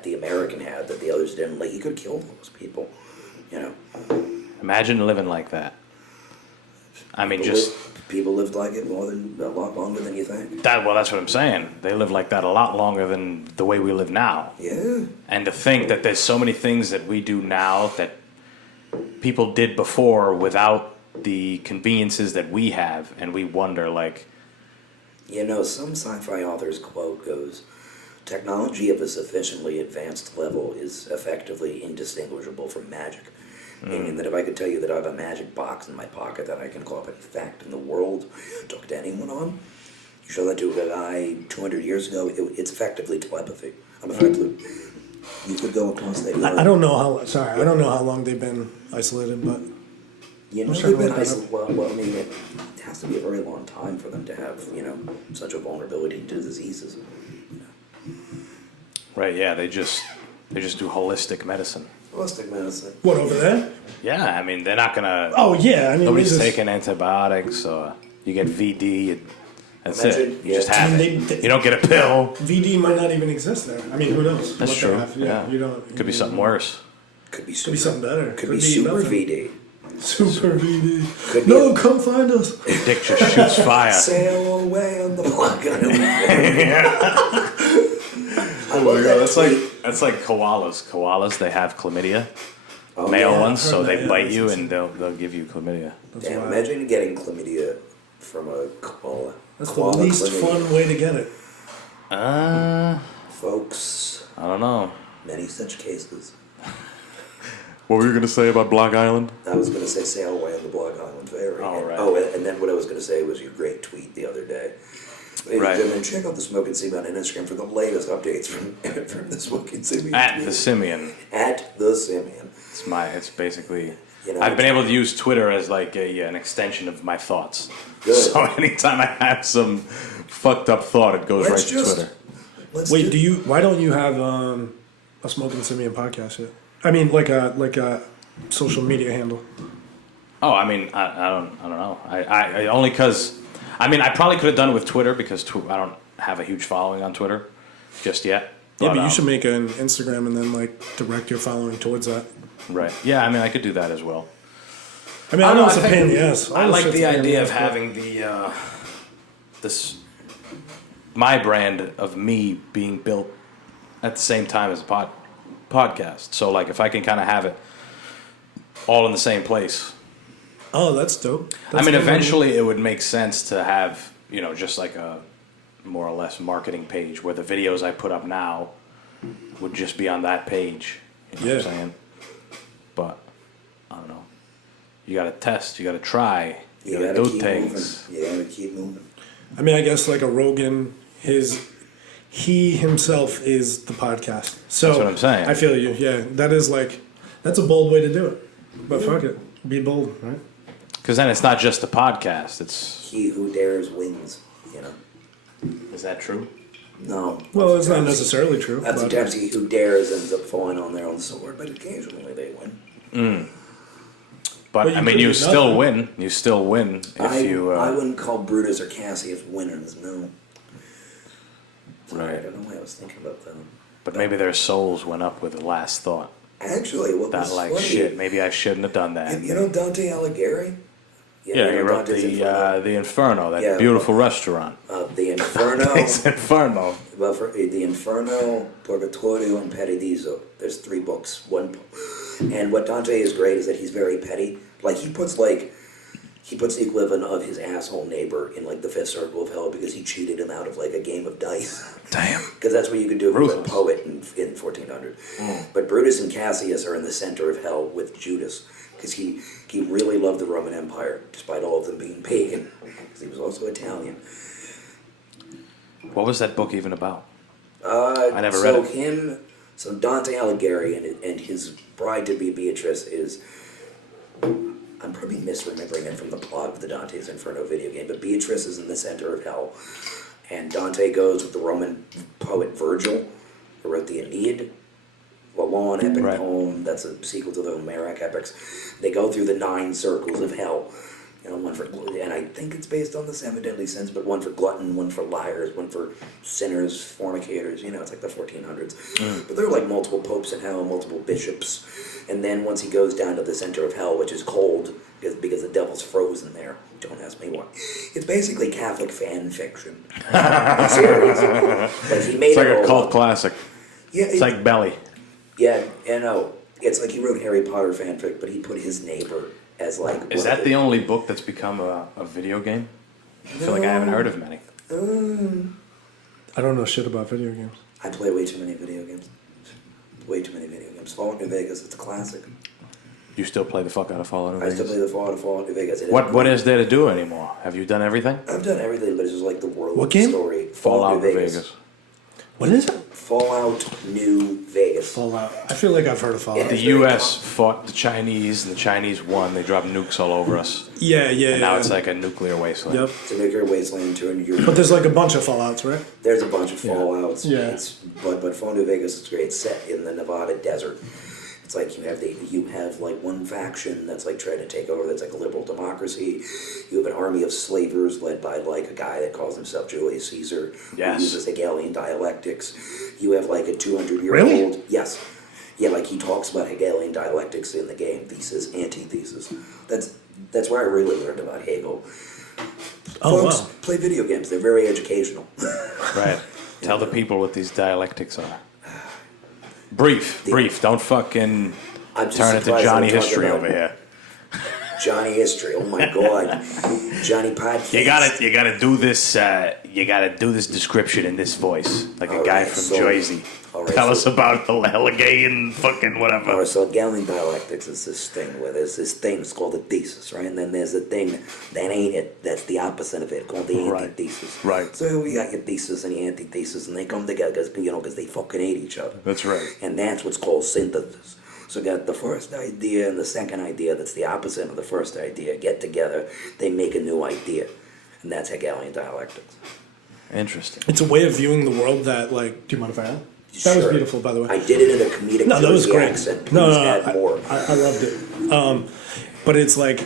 the American had that the others didn't. You could kill those people. Imagine living like that. I mean, People lived like it a lot longer than you think. that. Well, that's what I'm saying. They live like that a lot longer than the way we live now. Yeah. And to think that there's so many things that we do now that people did before without the conveniences that we have, and we wonder Some sci-fi author's quote goes, "Technology of a sufficiently advanced level is effectively indistinguishable from magic." Meaning that if I could tell you that I have a magic box in my pocket that I can call up any fact in the world, talk to anyone on, you show that to a guy 200 years ago, it's effectively telepathy. You could go across that. I don't know how. Sorry, I don't know how long they've been isolated, but They've been isolated. Well, I mean, it has to be a very long time for them to have, such a vulnerability to diseases. right? Yeah, they just do holistic medicine. Holistic medicine. what over there? Yeah, I mean, they're not gonna. Oh yeah, I mean, Nobody's they just- taking antibiotics, or you get VD. That's Imagine- it. You just have I it. mean, they- You don't get a pill. VD might not even exist there. I mean, who knows? That's what true. they have. Yeah, you don't. Could be something worse. Could be Could be something better. Could be super nothing. VD. Super VD. Could be No, a- come find us. Dick just shoots fire. Sail away on the block. Oh my god, that's like koalas. Koalas, they have chlamydia. Male ones, so I've heard they that, yeah, bite that's you insane. and they'll give you chlamydia. Damn, imagine getting chlamydia from a koala. That's the Koala least chlamydia. fun way to get it. Folks, I don't know. many such cases. What were you gonna say about Block Island? I was going to say sail away on the Block Island Ferry. Oh, right. And then what I was going to say was your great tweet the other day. Ladies Right. and gentlemen, check out the Smoking Simian on Instagram for the latest updates from the Smoking Simian. At the Simian. At the Simian. It's basically. You know, I've been able to use Twitter as an extension of my thoughts. Good. So anytime I have some fucked up thought, it goes right to Twitter. Wait, why don't you have a Smoking Simian podcast yet? I mean, like a social media handle. Oh, I mean, I don't know. I only because, I mean, I probably could have done it with Twitter because I don't have a huge following on Twitter just yet. Yeah, but you should make an Instagram and then direct your following towards that. Right. Yeah, I mean, I could do that as well. I mean, I know it's a pain in the ass. All I this like shit's the a pain in idea ass, of but- having my brand of me being built at the same time as a podcast. So if I can kind of have it all in the same place. Oh, that's dope. I mean, eventually it would make sense to have, just like a more or less marketing page where the videos I put up now would just be on that page. You know what I'm saying? But, I don't know. You gotta test, you gotta try, you gotta do things. You gotta keep moving. I mean, I guess like a Rogan, he himself is the podcast. So That's what I'm saying. I feel you. Yeah, that's a bold way to do it. But fuck it, be bold, right? Because then it's not just a podcast. It's He who dares wins. Is that true? No. Well, it's not necessarily true. That's sometimes he who dares ends up falling on their own sword, but occasionally they win. But you I mean, could you do still nothing. win. You still win if you. I wouldn't call Brutus or Cassius winners. No. Sorry, Right. I don't know why I was thinking about that. But maybe their souls went up with the last thought. Actually, what That was like funny, shit. Maybe I shouldn't have done that. you know Dante Alighieri? Yeah, he know wrote Dante's Inferno? the Inferno, that Yeah. beautiful restaurant. The Inferno. It's Inferno. Well, for the Inferno, Purgatorio, and Paradiso. There's 3 books. And what Dante is great is that he's very petty. Like he puts the equivalent of his asshole neighbor in like the 5th circle of hell because he cheated him out of like a game of dice. Damn. Because that's what you could do with a Ruthless. poet in 1400. But Brutus and Cassius are in the center of hell with Judas because he really loved the Roman Empire despite all of them being pagan because he was also Italian. What was that book even about? I never read it. So Dante Alighieri and his bride-to-be Beatrice is, I'm probably misremembering it from the plot of the Dante's Inferno video game, but Beatrice is in the center of hell, and Dante goes with the Roman poet Virgil, who wrote the Aeneid, a long epic Right. poem that's a sequel to the Homeric epics. They go through the 9 circles of hell. One for, and I think it's based on the 7 deadly sins, but one for glutton, one for liars, one for sinners, fornicators. It's like the 1400s. But there are like multiple popes in hell, multiple bishops, and then once he goes down to the center of hell, which is cold because the devil's frozen there. Don't ask me why. It's basically Catholic fan fiction. I'm serious. Like he made It's like it a all cult up. classic. Yeah, It's like Belly. yeah, it's like he wrote Harry Potter fanfic, but he put his neighbor as like. Is that the only book that's become a video game? I feel like I haven't heard of many. I don't know shit about video games. I play way too many video games. Way too many video games. Fallout New Vegas, it's a classic. You still play the fuck out of Fallout New I still Vegas? play the Fallout New Vegas. What is there to do anymore? Have you done everything? I've done everything, but it's just like the world What game? story. Fallout New Vegas. What is it? Fallout New Vegas. Fallout. I feel like I've heard of Fallout. The U.S. fought the Chinese, and the Chinese won. They dropped nukes all over us. Yeah. And now it's like a nuclear wasteland. Yep. It's a nuclear wasteland, 200 years. But there's like a bunch of Fallouts, right? There's a bunch of Fallouts. Yeah. But Fallout New Vegas is great. It's set in the Nevada desert. It's like you have like one faction that's like trying to take over. That's like a liberal democracy. You have an army of slavers led by like a guy that calls himself Julius Caesar. Yes. Who uses Hegelian dialectics. You have like a 200-year-old. Really? Yes. Yeah, like he talks about Hegelian dialectics in the game. Thesis, antithesis. That's where I really learned about Hegel. Oh, Folks, wow. play video games. They're very educational. Right. Tell the people what these dialectics are. Brief. Don't fucking I'm just turn it to surprised Johnny I'm talking History about over here. Johnny History. Oh my God, Johnny Podcast. You gotta do this. You gotta do this description in this voice, like a All guy right, from so- Jersey. all right, Tell so- us about the Hegelian fucking whatever. Or so Hegelian dialectics is this thing where there's this thing it's called a thesis, right? And then there's a thing that ain't it, that's the opposite of it, called the Right. antithesis. Right. So you got your thesis and your antithesis, and they come together because they fucking hate each other. That's right. And that's what's called synthesis. So you got the first idea and the second idea that's the opposite of the first idea get together, they make a new idea. And that's Hegelian dialectics. Interesting. It's a way of viewing the world that, like, do you mind if I add? That was Sure. beautiful, by the way. I did it in a comedic No, that was Jersey great. accent. Please No, add more. I loved it. But it's like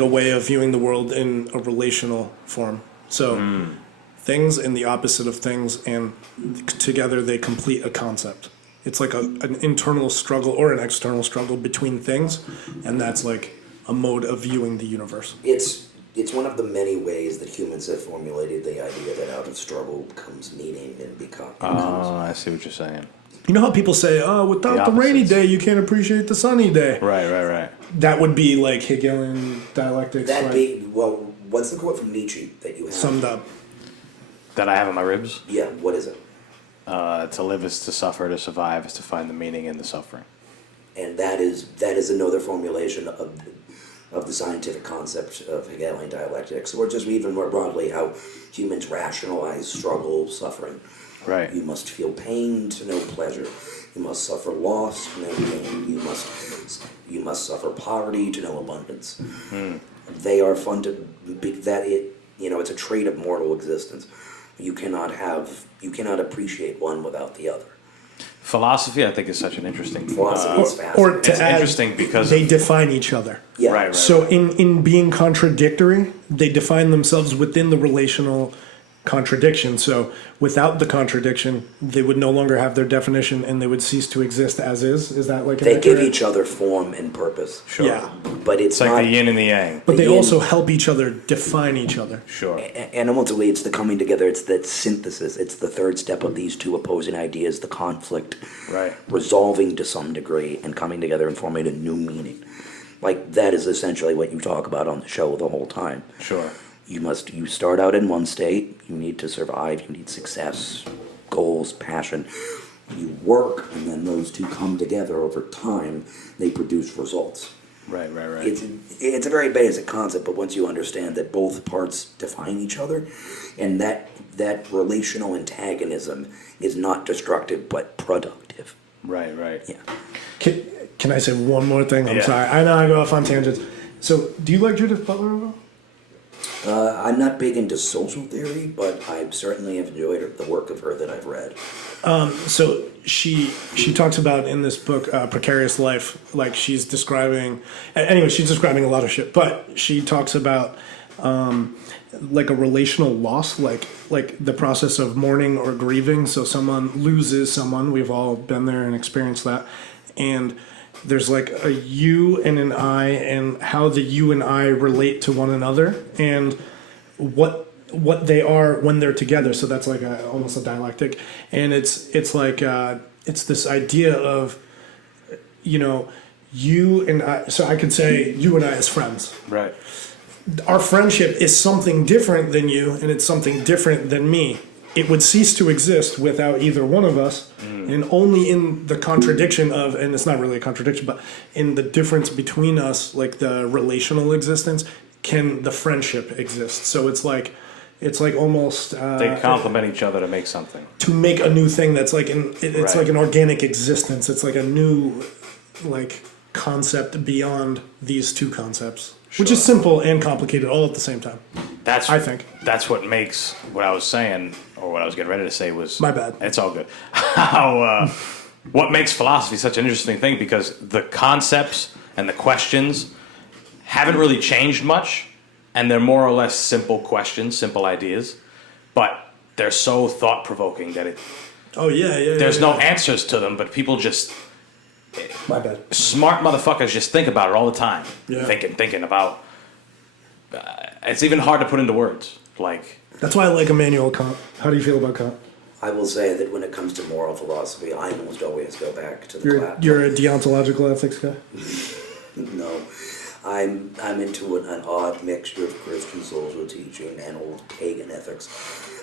a way of viewing the world in a relational form. So things and the opposite of things, and together they complete a concept. It's like an internal struggle or an external struggle between things, and that's like a mode of viewing the universe. It's one of the many ways that humans have formulated the idea that out of struggle comes meaning and becomes. Oh, I see what you're saying. You know how people say, "Oh, without the rainy opposites. day, you can't appreciate the sunny day." Right. That would be like Hegelian dialectics, That'd like, be, well, what's the quote from Nietzsche that you have? summed up. That I have in my ribs. Yeah, what is it? To live is to suffer, to survive is to find the meaning in the suffering. And that is another formulation of the scientific concept of Hegelian dialectics, or just even more broadly, how humans rationalize struggle, suffering. Right. You must feel pain to know pleasure. You must suffer loss to know gain. You must suffer poverty to know abundance. They are fun to that it. It's a trait of mortal existence. You cannot appreciate one without the other. Philosophy, I think, is such an interesting. Philosophy is Or fascinating. to It's add, interesting because they define each other. Yeah. Right. So in being contradictory, they define themselves within the relational contradiction. So without the contradiction, they would no longer have their definition and they would cease to exist as is. Is that like an They give accurate- each other form and purpose. Sure. Yeah. But it's It's like not. the yin and the yang. But they the also help each other define each other. Sure. And ultimately, it's the coming together. It's that synthesis. It's the third step of these two opposing ideas, the conflict, Right. resolving to some degree and coming together and forming a new meaning. Like that is essentially what you talk about on the show the whole time. Sure. You start out in one state. You need to survive. You need success, goals, passion. You work, and then those two come together over time. They produce results. Right. It's a very basic concept, but once you understand that both parts define each other, and that relational antagonism is not destructive but productive. Right. Yeah. Can I say one more thing? I'm Yeah. sorry. I know I go off on tangents. So, do you like Judith Butler at all? I'm not big into social theory, but I certainly have enjoyed the work of her that I've read. So she talks about in this book Precarious Life, like she's describing she's describing a lot of shit, but she talks about like a relational loss, like the process of mourning or grieving. So someone loses someone, we've all been there and experienced that, and there's like a you and an I, and how the you and I relate to one another, and what they are when they're together. So that's like almost a dialectic, and it's like it's this idea of you and I. So I could say you and I as friends. Right. Our friendship is something different than you, and it's something different than me. It would cease to exist without either one of us, and only in the contradiction of, and it's not really a contradiction, but in the difference between us, like the relational existence, can the friendship exist. So it's like almost They complement each other to make something. to make a new thing that's like it's Right. like an organic existence. It's like a new like concept beyond these two concepts, which is Sure. simple and complicated all at the same time. That's I think. that's what makes what I was saying, or what I was getting ready to say was My bad. It's all good. How what makes philosophy such an interesting thing, because the concepts and the questions haven't really changed much, and they're more or less simple questions, simple ideas, but they're so thought provoking that Oh yeah. there's yeah. no answers to them, but people just My bad. smart motherfuckers just think about it all the time. Yeah. Thinking about. It's even hard to put into words. Like, That's why I like Immanuel Kant. How do you feel about Kant? I will say that when it comes to moral philosophy, I almost always go back to the Plato. You're a deontological ethics guy. No, I'm into an odd mixture of Christian social teaching and old pagan ethics.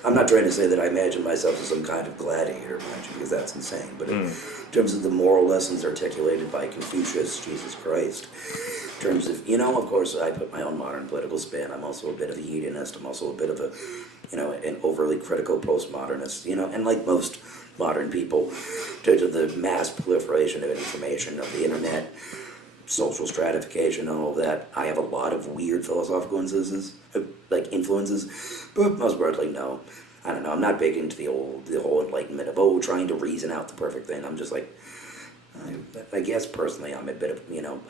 I'm not trying to say that I imagine myself as some kind of gladiator, mind you, because that's insane. But in terms of the moral lessons articulated by Confucius, Jesus Christ, in terms of, of course, I put my own modern political spin. I'm also a bit of a hedonist. I'm also a bit of a, an overly critical postmodernist, and like most modern people, in terms of the mass proliferation of information, of the internet, social stratification, and all of that, I have a lot of weird philosophical influences, but most broadly, no. I don't know. I'm not big into the whole enlightenment of trying to reason out the perfect thing. I'm just like, I guess personally, I'm a bit of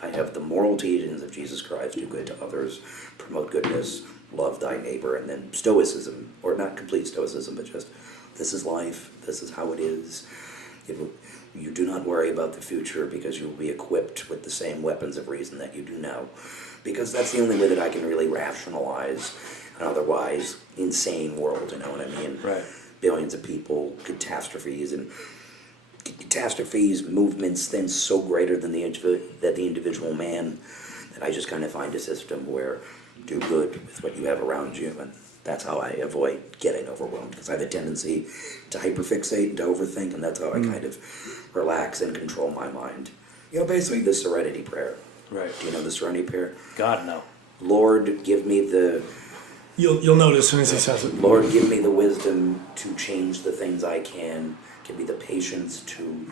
I have the moral teachings of Jesus Christ: do good to others, promote goodness, love thy neighbor, and then stoicism, or not complete stoicism, but just this is life, this is how it is. You do not worry about the future, because you will be equipped with the same weapons of reason that you do now. Because that's the only way that I can really rationalize an otherwise insane world, you know what I mean? Right. Billions of people, catastrophes, and catastrophes, movements, things so greater than the individual man, that I just kind of find a system where do good with what you have around you, and that's how I avoid getting overwhelmed, because I have a tendency to hyperfixate and to overthink, and that's how I kind of relax and control my mind. Basically the serenity prayer. Right. Do you know the serenity prayer? God, no. Lord, give me the... You'll notice as soon as he says it. Lord, give me the wisdom to change the things I can. Give me the patience to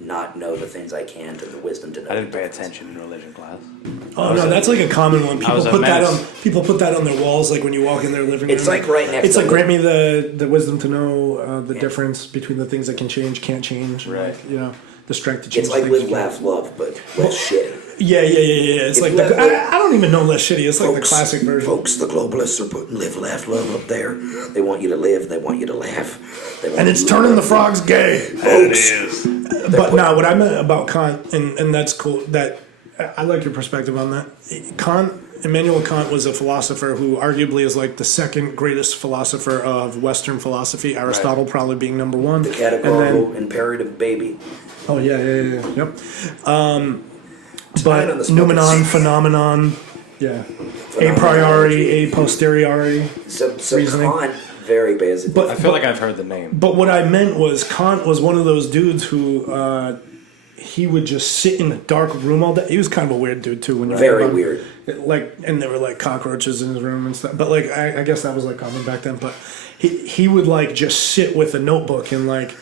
not know the things I can, to the wisdom to know. I didn't the pay difference. attention in religion class. Oh no, that's like a common one. People was a put that menace. on. People put that on their walls, like when you walk in their living room. It's like right next It's to like the- grant me the wisdom to know the difference between the things that can change, can't change. Right. Like, the strength to change. It's like things live, you can't. laugh, love, but less shitty. Yeah. It's like live, I don't even know less shitty. It's like the classic version. Folks, the globalists are putting live, laugh, love up there. They want you to live. They want you to laugh. They want And it's you to turning the love. frogs gay. Folks. But no, what I meant about Kant, and that's cool. That I like your perspective on that. Immanuel Kant was a philosopher who arguably is like the second greatest philosopher of Western philosophy. Aristotle probably being number one. The categorical imperative baby. Oh yeah, yep. Right But on the smoking noumenon, seat. phenomenon, yeah, a Phenomenology. priori, a posteriori. So Reasoning. Kant, very basic. But I feel like I've heard the name. But what I meant was Kant was one of those dudes who he would just sit in a dark room all day. He was kind of a weird dude too. When you're Very around- weird. Like, and there were like cockroaches in his room and stuff. But like, I guess that was like common back then. But he would like just sit with a notebook and like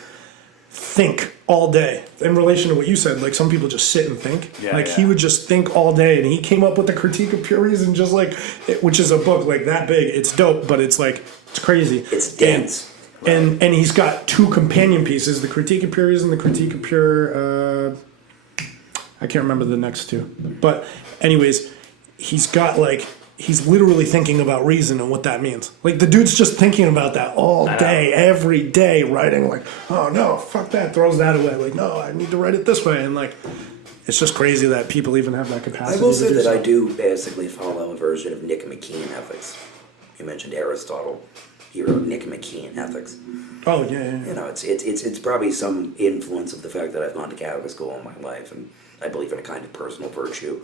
think all day. In relation to what you said, like some people just sit and think. Yeah, like yeah. he would just think all day, and he came up with the Critique of Pure Reason, just like, which is a book like that big. It's dope, but it's like it's crazy. It's dense. And he's got two companion pieces: the Critique of Pure Reason, the Critique of Pure. I can't remember the next two, but anyways, he's literally thinking about reason and what that means. Like the dude's just thinking about that all day, every day, writing like, oh no, fuck that, throws that away. Like, no, I need to write it this way, and like, it's just crazy that people even have that capacity. I will to say do that so. I do basically follow a version of Nick McKean ethics. You mentioned Aristotle. He wrote Nick McKean ethics. Oh yeah. You know, it's probably some influence of the fact that I've gone to Catholic school all my life, and I believe in a kind of personal virtue.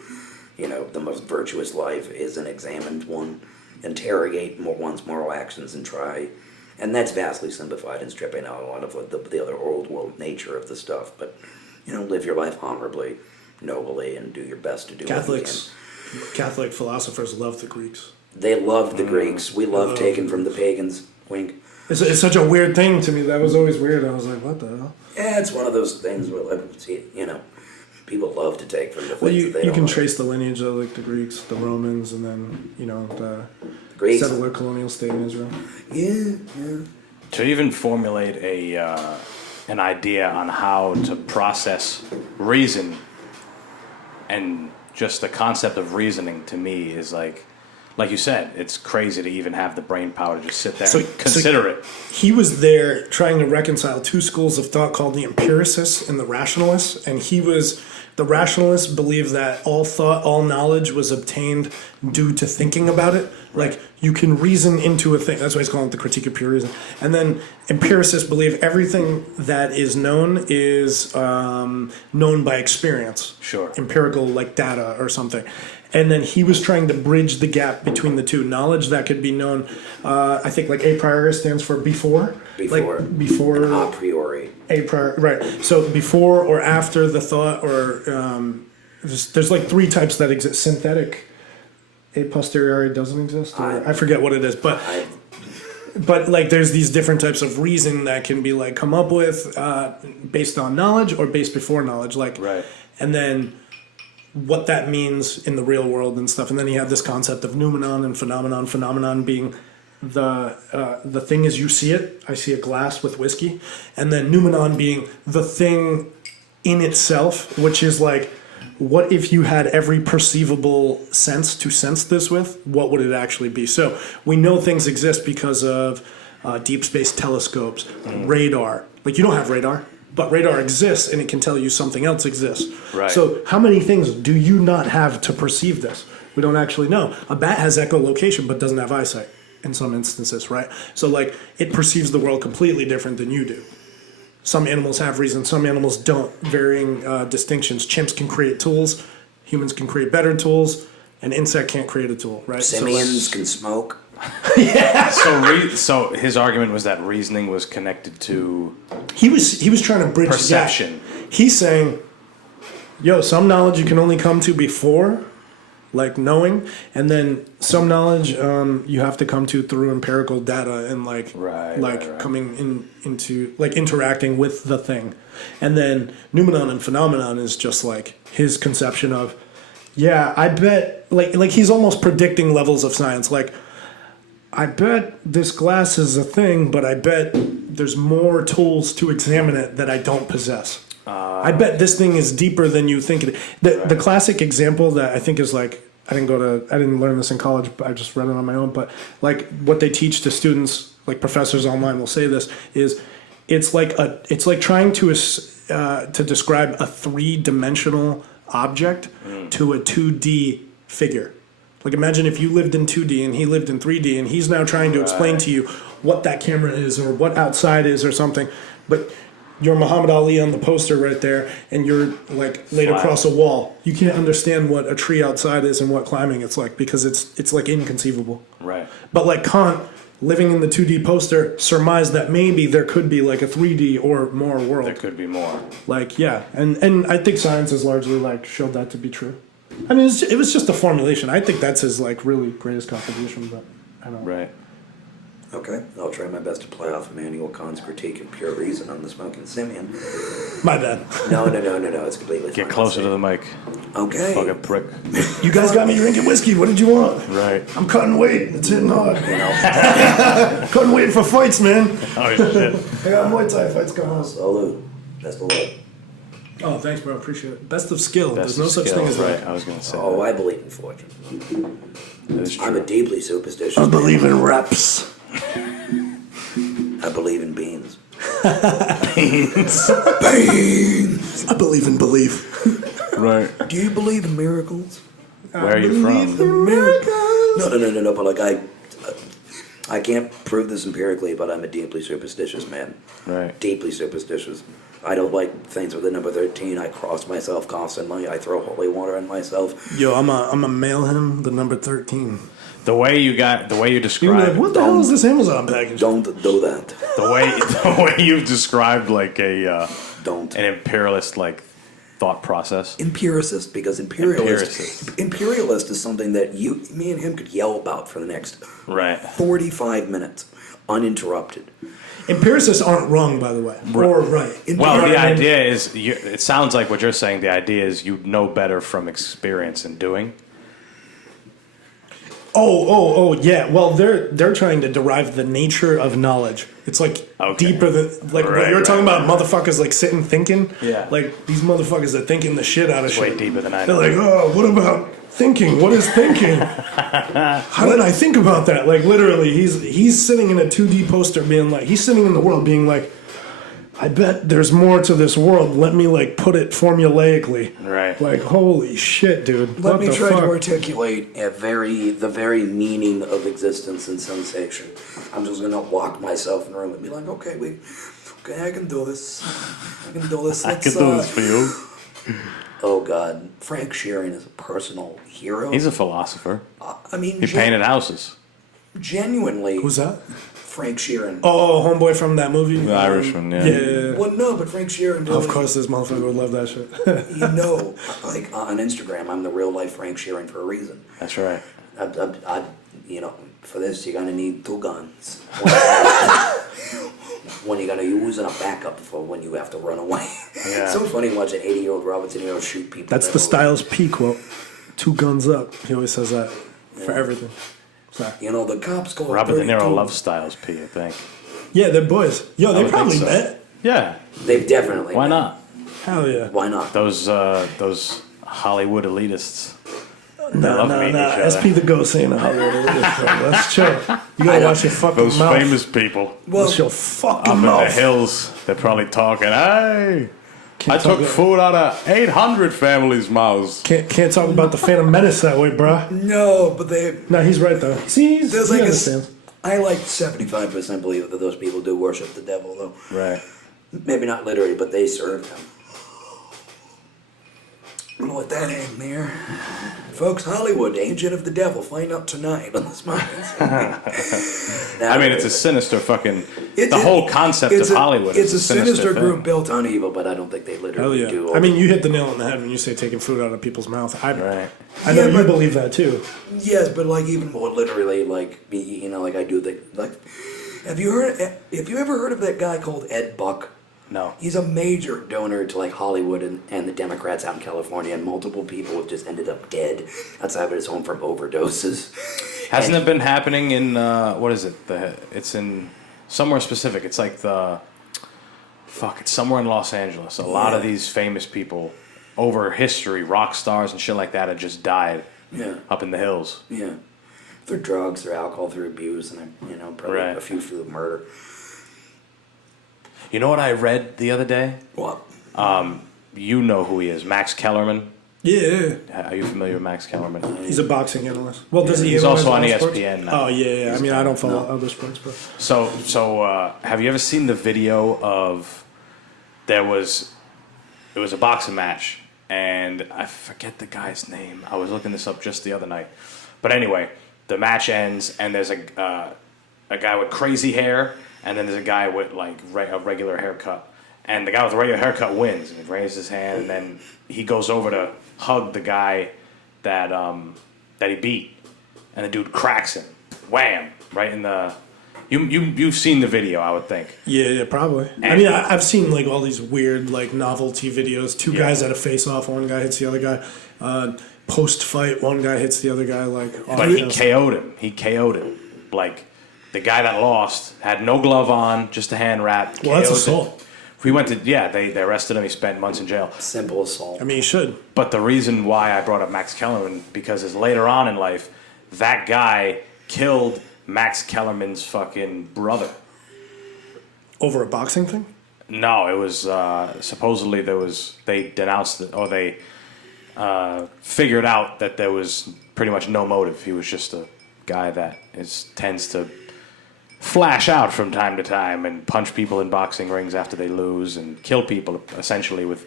You know, the most virtuous life is an examined one. Interrogate one's moral actions and try. And that's vastly simplified and stripping out a lot of the other old world nature of the stuff. But, live your life honorably, nobly, and do your best to do Catholic philosophers love the Greeks. They loved the Greeks. We love taking from the pagans. Wink. It's such a weird thing to me. That was always weird. I was like, what the hell? Yeah, it's one of those things where, people love to take from the things Well, that you they don't can like. trace the lineage of like the Greeks, the Romans, and then the Greeks. settler colonial state in Israel. Yeah. To even formulate an idea on how to process reason, and just the concept of reasoning to me is like you said, it's crazy to even have the brain power to just sit there and consider it. He was there trying to reconcile two schools of thought called the empiricists and the rationalists, and the rationalists believed that all thought, all knowledge was obtained due to thinking about it. Like, you can reason into a thing. That's why he's calling it the Critique of Pure Reason. And then empiricists believe everything that is known is known by experience. Sure. Empirical, like data or something. And then he was trying to bridge the gap between the two. Knowledge that could be known, I think like a priori stands for before. Before. Like before. A priori. A priori, right. So before or after the thought, or there's like three types that exist. Synthetic, a posteriori doesn't exist. Or, I forget what it is, but like there's these different types of reason that can be like come up with based on knowledge or based before knowledge. Like, Right. And then what that means in the real world and stuff. And then he had this concept of noumenon and phenomenon. Phenomenon being the thing as you see it. I see a glass with whiskey. And then noumenon being the thing in itself, which is like, what if you had every perceivable sense to sense this with? What would it actually be? So we know things exist because of deep space telescopes, radar. Like, you don't have radar, but radar exists and it can tell you something else exists. Right. So how many things do you not have to perceive this? We don't actually know. A bat has echolocation but doesn't have eyesight in some instances, right? So like, it perceives the world completely different than you do. some animals have reason, some animals don't. Varying distinctions. Chimps can create tools, humans can create better tools, an insect can't create a tool, right? Simians can smoke. So his argument was that reasoning was connected to He was trying to bridge perception. the gap. He's saying, yo, some knowledge you can only come to before, like knowing, and then some knowledge you have to come to through empirical data and Right. coming into like interacting with the thing. And then noumenon and phenomenon is just like his conception of, yeah, I bet like he's almost predicting levels of science. Like, I bet this glass is a thing, but I bet there's more tools to examine it that I don't possess. I bet this thing is deeper than you think it is. The classic example that I think is like, I didn't learn this in college, but I just read it on my own, but like what they teach to students, like professors online will say this, is it's like trying to describe a 3-dimensional object to a 2D figure. Like, imagine if you lived in 2D and he lived in 3D, and he's now trying to explain to you what that camera is or what outside is or something. But you're Muhammad Ali on the poster right there, and you're like laid across a wall. You can't understand what a tree outside is and what climbing it's like, because it's like inconceivable. Right. But like Kant, living in the 2D poster, surmised that maybe there could be like a 3D or more world. There could be more. Like, yeah, and I think science has largely like showed that to be true. I mean, it was just a formulation. I think that's his like really greatest contribution, but I don't know. Right. Okay, I'll try my best to play off Immanuel Kant's critique of pure reason on the smoking simian. My bad. No, it's completely fine. Get closer to the mic. Okay. Fucking prick. You guys got me drinking whiskey. What did you want? Right. I'm cutting weight. It's hitting hard. You know, Cutting weight for fights, man. Oh shit. I got Muay Thai fights coming up. salute. Best of luck. Oh, thanks, bro. Appreciate it. Best of skill. Best There's no of such skill, thing as right. that. I was gonna say. Oh, I believe in fortune. That is true. I'm a deeply superstitious I man. believe in reps. I believe in beans. Beans. I believe in belief. Right. Do you believe in miracles? Where are you from? No, but like I can't prove this empirically, but I'm a deeply superstitious man. Right. Deeply superstitious. I don't like things with the number 13. I cross myself constantly. I throw holy water on myself. Yo, I'm a mail him the number 13. The way you You're described like, what the hell is this Amazon package? Don't do that. the way you've described like Don't. an imperialist like thought process. Empiricist, because imperialist is something that me and him could yell about for the next Right. 45 minutes, uninterrupted. Empiricists aren't wrong, by the way. Or right. Well, the idea is, it sounds like what you're saying, the idea is you know better from experience and doing. Oh, yeah. Well, they're trying to derive the nature of knowledge. It's like deeper than like what you're talking about. Motherfuckers like sitting thinking. Yeah. Like these motherfuckers are thinking the shit out of It's shit. way deeper than I They're know. like, oh, what about thinking? What is thinking? How did I think about that? Like literally, he's sitting in a 2D poster, being like, he's sitting in the world, being like, I bet there's more to this world. Let me like put it formulaically. Right. Like holy shit, dude. Let What me the try fuck? to articulate the very meaning of existence and sensation. I'm just gonna walk myself in the room and be like, okay, I can do this. I can do this. I can do this for you. Oh God, Frank Sheeran is a personal hero. He's a philosopher. I mean, He painted houses. genuinely. Who's that? Frank Sheeran. Oh, homeboy from that movie. The Irishman, yeah. Yeah. Well, no, but Frank Sheeran. Of course, this motherfucker would love that shit. You know, like on Instagram, I'm the real life Frank Sheeran for a reason. That's right. You know, for this you're gonna need 2 guns. One you're gonna use and a backup for when you have to run away. Yeah. So funny watching 80-year-old Robert De Niro shoot people. That's the Styles P quote. 2 guns up. He always says that for everything. Sorry. You know, the cops go. Robert De Niro 32. loves Styles P, I think. Yeah, they're boys. Yo, I they would probably think so. met. Yeah. They've definitely. Why met. not? Hell yeah. Why not? Those Hollywood elitists. Nah, love meeting each other. SP the Ghost ain't a Hollywood. Let's chill. You gotta watch your fucking Those mouth. famous people Watch your fucking up in the mouth. hills. They're probably talking, hey, Can't I took talk- food out of 800 families' mouths. Can't talk about the Phantom Menace that way, bruh. No, but they. Nah, he's right though. See, There's he like understands. I like 75% believe that those people do worship the devil, though. Right. Maybe not literally, but they served him. I'm gonna let that hang there. Folks, Hollywood, Agent of the Devil, find out tonight on this market. I mean, it's a sinister fucking... The whole concept of Hollywood it's is a sinister group thing. built on evil, but I don't think they Hell literally yeah. do. I mean, you hit the nail on the head when you say taking food out of people's mouth. Right. I know Yeah, you but- believe that too. Yes, but like even more literally, like you know, like I do the like. Have you ever heard of that guy called Ed Buck? No. He's a major donor to like Hollywood and the Democrats out in California, and multiple people have just ended up dead outside of his home from overdoses. Hasn't it been happening in, what is it? It's in somewhere specific. It's like it's somewhere in Los Angeles. A lot of these famous people over history, rock stars and shit like that, have just died up in the hills. Yeah. Through drugs, through alcohol, through abuse, and probably Right. a few through murder. You know what I read the other day? What? You know who he is, Max Kellerman. Yeah. Are you familiar with Max Kellerman? He's a boxing analyst. Well, does he? He's analyze also on other sports? ESPN now. Oh yeah. I mean, I don't follow other sports, but So have you ever seen the video of it was a boxing match, and I forget the guy's name. I was looking this up just the other night. But anyway, the match ends, and there's a guy with crazy hair, and then there's a guy with like a regular haircut. And the guy with the regular haircut wins, and he raises his hand, and then he goes over to hug the guy that he beat, and the dude cracks him, wham, right in the. You've seen the video, I would think. yeah, probably. I mean, I've seen like all these weird like novelty videos. Two guys at a face-off. One guy hits the other guy. Post-fight, one guy hits the other guy like. But he KO'd him. He KO'd him. Like the guy that lost had no glove on, just a hand wrap. Well, that's KO'd assault. him. We went to they arrested him. He spent months in jail. Simple assault. I mean, you should. But the reason why I brought up Max Kellerman because is later on in life, that guy killed Max Kellerman's fucking brother. Over a boxing thing? No, it was supposedly they denounced it, or they figured out that there was pretty much no motive. He was just a guy that tends to flash out from time to time and punch people in boxing rings after they lose and kill people essentially with,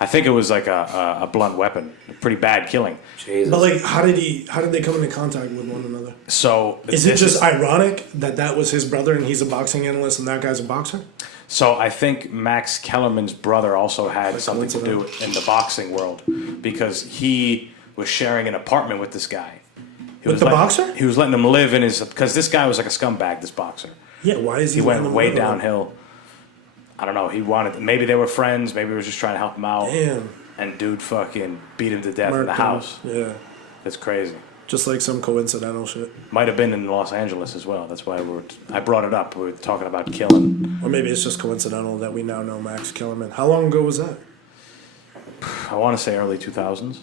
I think it was like a blunt weapon, a pretty bad killing. Jesus. But like, how did they come into contact with one another? So Is it just ironic that was his brother and he's a boxing analyst and that guy's a boxer? So I think Max Kellerman's brother also had something to do in the boxing world because he was sharing an apartment with this guy. With the boxer? He was letting him live in his... Because this guy was like a scumbag, this boxer. Yeah, why is he He went letting him way live alone? downhill. I don't know. He wanted... Maybe they were friends. Maybe he was just trying to help him out. Damn. And dude fucking beat him to death in Marked the him. house. Yeah. It's crazy. Just like some coincidental shit. Might have been in Los Angeles as well. That's why I brought it up. We were talking about killing. Or maybe it's just coincidental that we now know Max Kellerman. How long ago was that? I want to say early 2000s.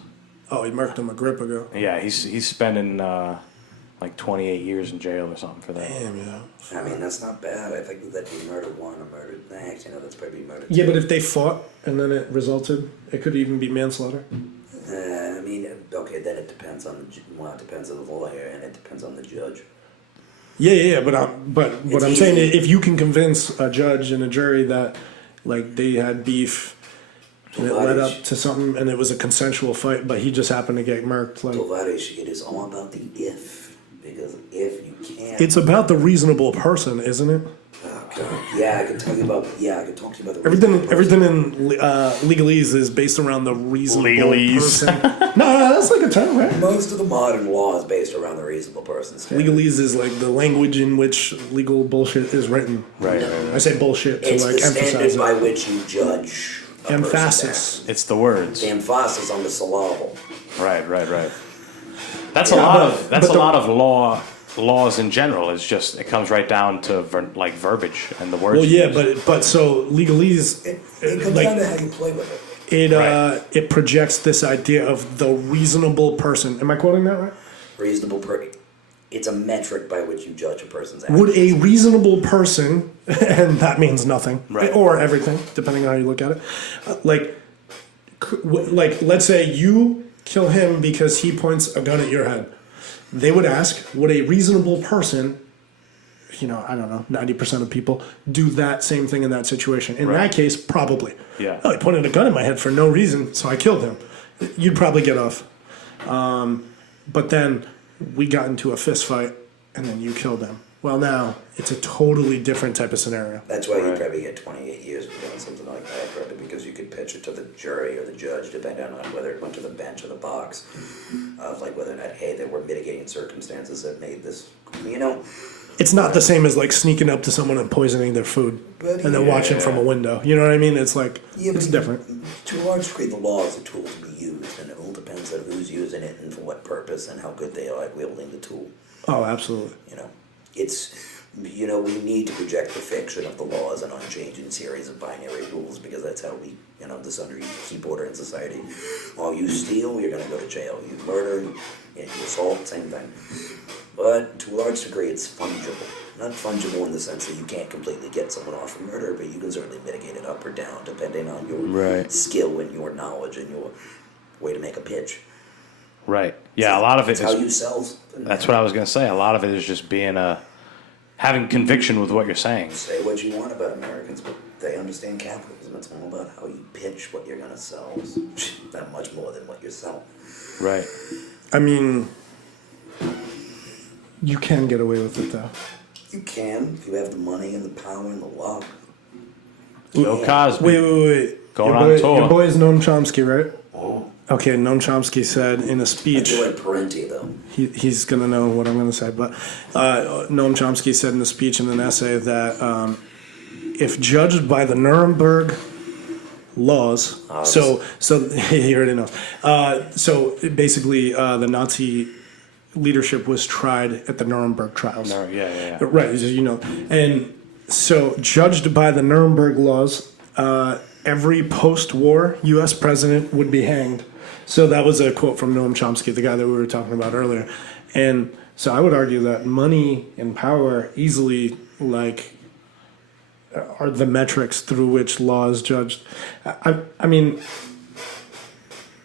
Oh, he murked him a grip ago. Yeah, he's spending like 28 years in jail or something for that. Damn, yeah. I mean, that's not bad. I think that'd be murder one or murder. Actually, no, that's probably murder two. Yeah, but if they fought and then it resulted, it could even be manslaughter. I mean, okay, then it depends on it depends on the lawyer and it depends on the judge. Yeah, but what I'm It's saying easy. is, if you can convince a judge and a jury that like they had beef and it led up to something and it was a consensual fight, but he just happened to get murked, like Tovarish, it is all about the if, because if you can't. it's about the reasonable person, isn't it? Oh, God. Yeah, I can tell you about. Yeah, I can talk to you about the Everything in legalese is based around the reasonable Legalese. person. No, that's like a term, right? Most of the modern law is based around the reasonable person. Legalese is like the language in which legal bullshit is written. Right. I say bullshit to It's like the standard emphasize by it. which you judge. A Emphasis. It's the words. The emphasis on the syllable. Right. That's a lot of laws in general. It's just it comes right down to verbiage and the words. Well, you yeah, use. but so legalese, It comes like down to how you play with it. it projects this idea of the reasonable person. Am I quoting that right? Reasonable it's a metric by which you judge a person's actions. Would a reasonable person, and that means nothing, Right. or everything, depending on how you look at it, like let's say you kill him because he points a gun at your head. They would ask, would a reasonable person I don't know, 90% of people do that same thing in that situation. In Right. that case, probably. Yeah. Oh, he pointed a gun at my head for no reason, so I killed him. You'd probably get off. But then we got into a fist fight, and then you killed him. Well, now it's a totally different type of scenario. That's why you Right. probably get 28 years for doing something like that, probably because you could pitch it to the jury or the judge, depending on whether it went to the bench or the box. Like whether or not, hey, there were mitigating circumstances that made this, It's not the same as like sneaking up to someone and poisoning their food But and then watching from a window. You know what I mean? It's like, it's but different. To a large degree, the law is a tool to be used, and it all depends on who's using it and for what purpose and how good they are at wielding the tool. Oh, absolutely. It's, we need to project the fiction of the law as an unchanging series of binary rules because that's how we, this under keep order in society. Oh, you steal, you're going to go to jail. You murder, you assault, same thing. But to a large degree, it's fungible. Not fungible in the sense that you can't completely get someone off for murder, but you can certainly mitigate it up or down depending on your Right. skill and your knowledge and your way to make a pitch. Right. Yeah, a lot of it It's how is. you sell something. That's what I was going to say. A lot of it is just being having conviction with what you're saying. Say what you want about Americans, but they understand capitalism. It's all about how you pitch what you're going to sell. It's not much more than what you're selling. Right. I mean, you can get away with it though. You can if you have the money and the power and the luck. Bill Cosby. Wait. Going your on boy, tour. Your boy is Noam Chomsky, right? Oh, Okay, Noam Chomsky said in a I speech, do like Parenti though. he's going to know what I'm going to say, but Noam Chomsky said in a speech in an essay that if judged by the Nuremberg laws, so he already knows. So basically, the Nazi leadership was tried at the Nuremberg trials. No, yeah. Right, and so judged by the Nuremberg laws, every post-war U.S. president would be hanged. So that was a quote from Noam Chomsky, the guy that we were talking about earlier. And so I would argue that money and power easily are the metrics through which law is judged. I mean,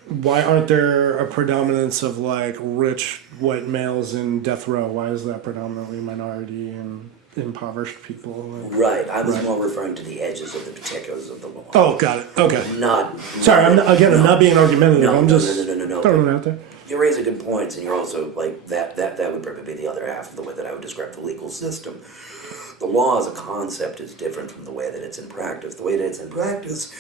why aren't there a predominance of rich white males in death row? Why is that predominantly minority and impoverished people? Right, I was more referring to the edges of the particulars of the law. Oh, got it. Okay. Sorry, I'm not being argumentative. No, I'm no, just no. throwing it out there. You're raising good points, and you're also that would probably be the other half of the way that I would describe the legal system. The law as a concept is different from the way that it's in practice. The way that it's in practice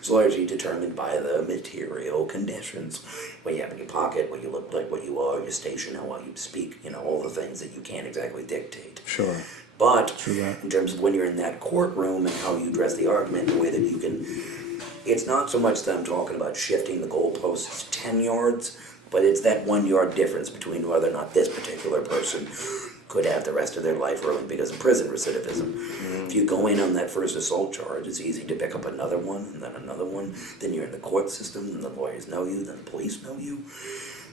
is largely determined by the material conditions. What you have in your pocket, what you look like, what you are, your station, how well you speak, all the things that you can't exactly dictate. Sure. But True that. in terms of when you're in that courtroom and how you address the argument, the way that you can, it's not so much that I'm talking about shifting the goalposts 10 yards, but it's that 1 yard difference between whether or not this particular person could have the rest of their life ruined because of prison recidivism. If you go in on that first assault charge, it's easy to pick up another one, and then another one, then you're in the court system, and the lawyers know you, then the police know you.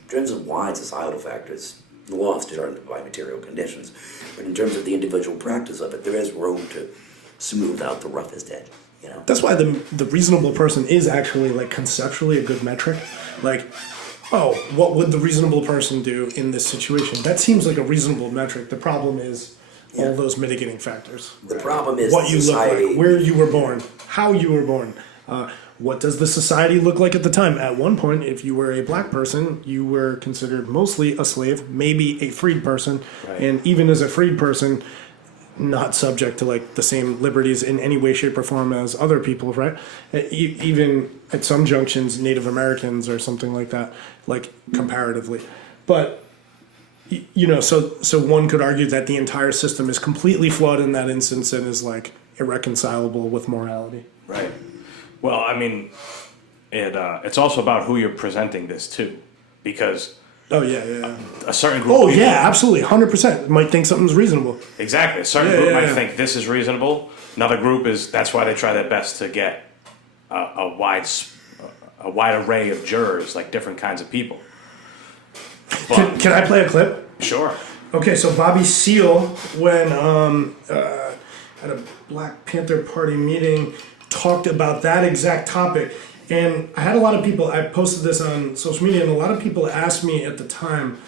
In terms of wide societal factors, the law is determined by material conditions, but in terms of the individual practice of it, there is room to smooth out the roughest edge. That's why the reasonable person is actually conceptually a good metric. What would the reasonable person do in this situation? That seems like a reasonable metric. The problem is all those mitigating factors. The problem is What you society, look like, where you were born, how you were born. What does the society look like at the time? At one point, if you were a black person, you were considered mostly a slave, maybe a freed person, Right. and even as a freed person, not subject to the same liberties in any way, shape, or form as other people, right? Even at some junctions, Native Americans or something like that, comparatively. But so one could argue that the entire system is completely flawed in that instance and is irreconcilable with morality. Right. Well, I mean, it's also about who you're presenting this to, because Oh yeah. a certain group. Oh of people, yeah, absolutely, 100%. Might think something's reasonable. Exactly. A certain group might think this is reasonable. Another group that's why they try their best to get a wide array of jurors, different kinds of people. But, Can I play a clip? sure. Okay, so Bobby Seale, when at a Black Panther Party meeting, talked about that exact topic. And I had a lot of people, I posted this on social media, and a lot of people asked me at the time,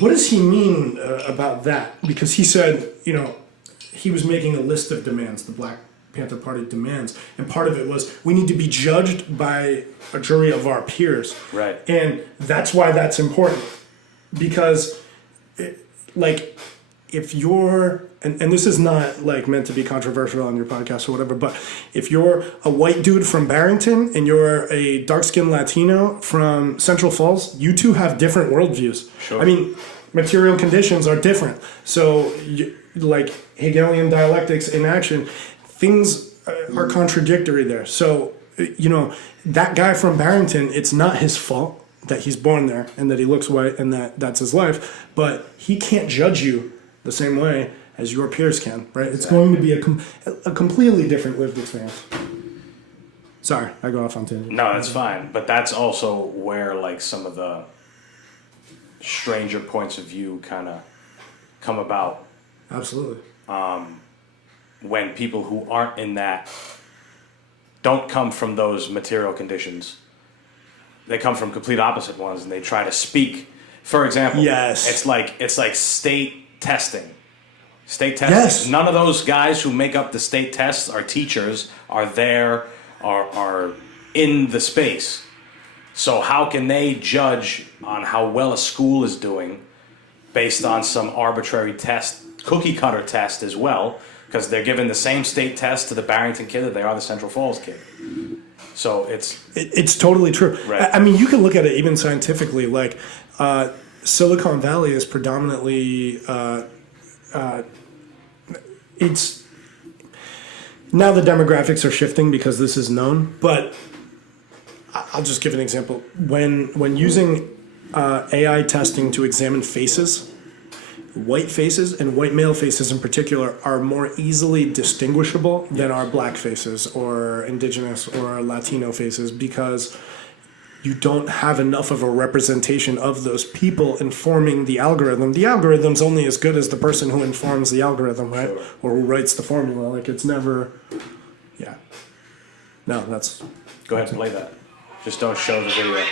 what does he mean about that? Because he said, he was making a list of demands, the Black Panther Party demands, and part of it was we need to be judged by a jury of our peers. Right. And that's why that's important. Because, if you're, and this is not like meant to be controversial on your podcast or whatever, but if you're a white dude from Barrington and you're a dark-skinned Latino from Central Falls, you two have different worldviews. Sure. I mean, material conditions are different. So, like Hegelian dialectics in action, things are contradictory there. So, that guy from Barrington, it's not his fault that he's born there and that he looks white and that's his life, but he can't judge you the same way as your peers can, right? It's going to be a completely different lived experience. Sorry, I go off on tangent. No, that's fine. But that's also where like some of the stranger points of view kind of come about. Absolutely. When people who aren't in that don't come from those material conditions. They come from complete opposite ones, and they try to speak. For example, yes, it's like state testing. State testing. Yes. None of those guys who make up the state tests are teachers, are there, are in the space. So how can they judge on how well a school is doing based on some arbitrary test, cookie cutter test as well? Because they're giving the same state test to the Barrington kid that they are the Central Falls kid. So it's totally true. Right. I mean, you can look at it even scientifically. Like Silicon Valley is predominantly it's now the demographics are shifting because this is known. But I'll just give an example. When using AI testing to examine faces, white faces and white male faces in particular are more easily distinguishable than our black faces or indigenous or Latino faces because you don't have enough of a representation of those people informing the algorithm. The algorithm's only as good as the person who informs the algorithm, right? Sure. Or who writes the formula. Like it's never, yeah. No, that's... Go ahead and play that. Just don't show the video. You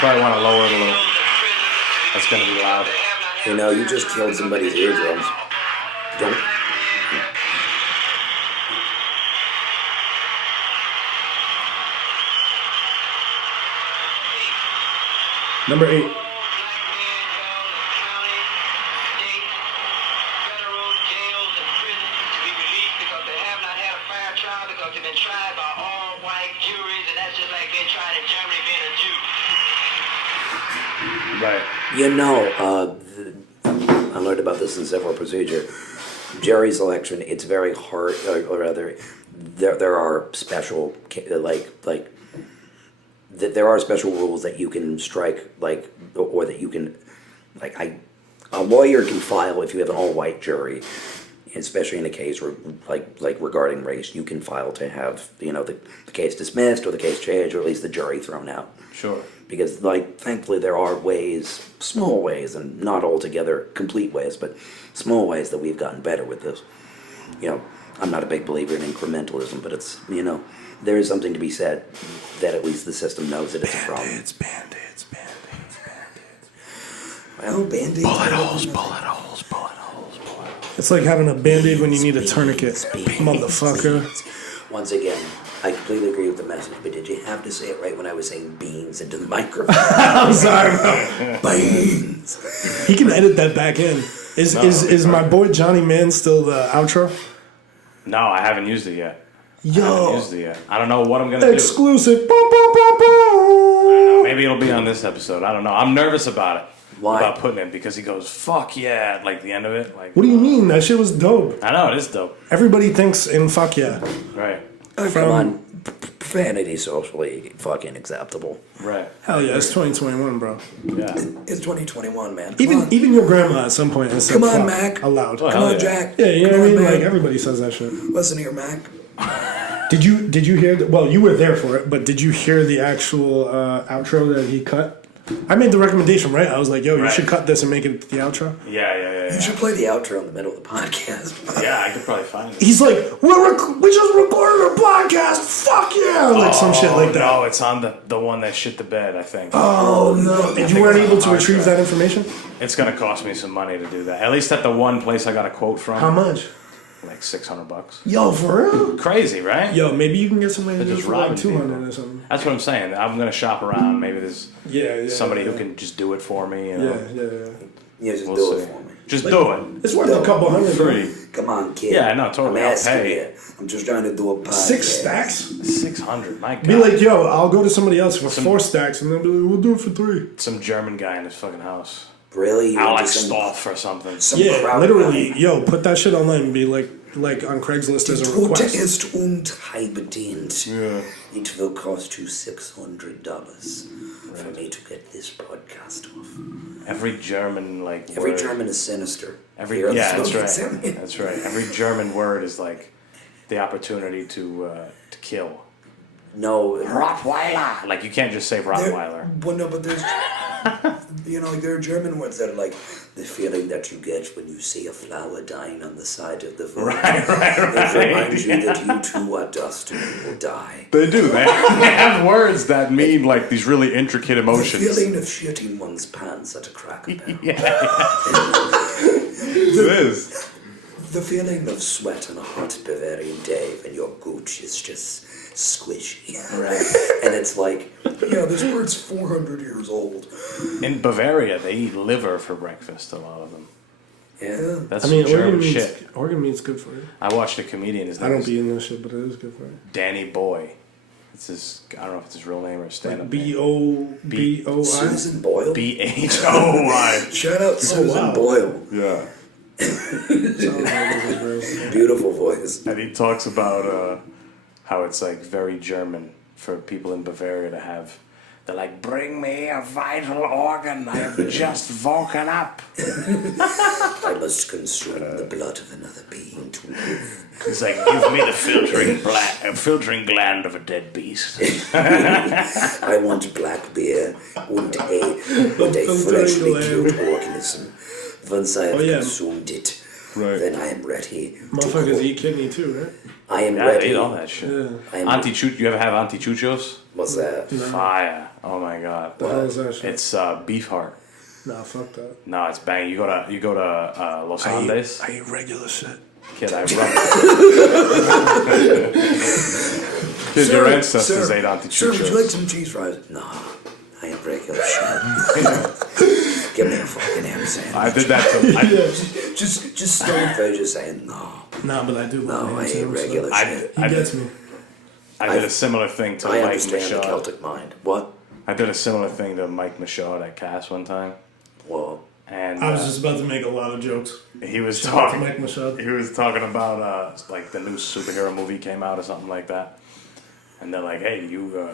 probably want to lower it a little. That's going to be loud. You just killed somebody's eardrums. Don't. Number 8. Right. I learned about this in civil procedure. Jury selection, it's very hard, or rather, there are special, there are special rules that you can strike, or that you can, a lawyer can file if you have an all-white jury, especially in a case regarding race, you can file to have, the case dismissed or the case changed or at least the jury thrown out. Sure. Because, thankfully there are ways, small ways, and not altogether complete ways, but small ways that we've gotten better with this. I'm not a big believer in incrementalism, but it's, there is something to be said that at least the system knows that it's a problem. Band-aids. Well, Band-aids. Bullet holes. It's like having a Band-aid when you need a tourniquet, motherfucker. Once again, I completely agree with the message, but did you have to say it right when I was saying beans into the microphone? I'm sorry, bro. Beans. He can edit that back in. Is my boy Johnny Man still the outro? No, I haven't used it yet. Yo. I don't know what I'm going to do. Exclusive. Maybe it'll be on this episode. I don't know. I'm nervous about it. Why? About putting it because he goes, fuck yeah, at the end of it. What do you mean? That shit was dope. I know, it is dope. Everybody thinks in fuck yeah. Right. Come on. Profanity socially fucking acceptable. Right. Hell yeah, it's 2021, bro. Yeah. It's 2021, man. Even your grandma at some point has said Come on, fuck Mac. aloud. Well, Come on, yeah. Jack. Yeah, you know Come what I on, mean? man. Like everybody says that shit. Listen to your Mac. Did you hear? Well, you were there for it, but did you hear the actual outro that he cut? I made the recommendation, right? I was like, yo, you Right. should cut this and make it the outro. Yeah. You should play the outro in the middle of the podcast. Yeah, I could probably find it. He's like, we just recorded a podcast. Fuck yeah. Like some shit like that. No, it's on the one that shit the bed, I think. Oh, no. You weren't able to retrieve that information? It's going to cost me some money to do that. At least at the one place I got a quote from. How much? Like $600. Yo, for real? Crazy, right? Yo, maybe you can get somebody to They're do it just for like robbing 200 people. or something. That's what I'm saying. I'm going to shop around. Maybe there's somebody who can just do it for me. You know? Yeah. Yeah, just We'll do see. it for me. Just do it. It's worth a couple hundred. Free. Come on, kid. Yeah, no, totally. I'm I'll asking pay. you. I'm just trying to do a podcast. 6 stacks? 600. My God. Be like, yo, I'll go to somebody else for 4 stacks, and they'll be like, we'll do it for 3. Some German guy in his fucking house. Really? You I'll went like to some- Stoff or something. some Yeah, crowd literally, guy. yo, put that shit online and be like on Craigslist as a Tote request. ist unteilbedient. Yeah. It will cost you $600 for me to get this podcast off. Every German like Every word. German is sinister. Every Here on the yeah, that's Smoking right. Simian. That's right. Every German word is like the opportunity to kill. No, Rottweiler. Like you can't just say Rottweiler. well, no, but there's, like there are German words that are like the feeling that you get when you see a flower dying on the side of the road. Right. It reminds you that you too are dust and you will die. They do. They have words that mean like these really intricate The emotions. feeling of shitting one's pants at a Cracker Barrel. It is. The feeling of sweat on a hot Bavarian day when your gooch is just squishy. Right. And it's like, yeah, this word's 400 years old. In Bavaria, they eat liver for breakfast. A lot of them. Yeah. That's I mean, German shit. organ meat's good for you. I watched a comedian. His I name don't was be in this shit, but it is good for you. Danny Boy. It's his. I don't know if it's his real name or stand-up name. B-O-B-O-I? Susan Boyle. BHOY. Shout out Susan wow. Boyle. Yeah. Beautiful voice. And he talks about how it's like very German for people in Bavaria to have. They're like, bring me a vital organ. I have just woken up. I must consume the blood of another being to live. He's like, give me the filtering gland of a dead beast. I want black beer and a freshly killed organism. Once I have consumed it, Right. then I am ready. Motherfuckers eat kidney too, right? I am Yeah, ready. I ate all that shit. Yeah. I am, You ever have antichuchos? what's that? Fire. Oh my god. The hell is that shit? It's beef heart. Nah, fuck that. No, it's bang. You go to Los Andes. I eat regular shit. Kid, I rub. Kid, your ancestors ate Sir, antichuchos. would you like some cheese fries? No, I am regular shit. Give me a fucking ham sandwich. I did that to. Just stone face just saying no. Nah, but I do love No, I ham ain't sandwich, regular though. shit. He gets me. I did a similar thing to I Mike understand the Michaud. Celtic mind. What? I did a similar thing to Mike Michaud at Cass one time, Well, and I was just about to make a lot of jokes. he was Shout out to talking. Mike Michaud. He was talking about like the new superhero movie came out or something like that, and they're like, "Hey, you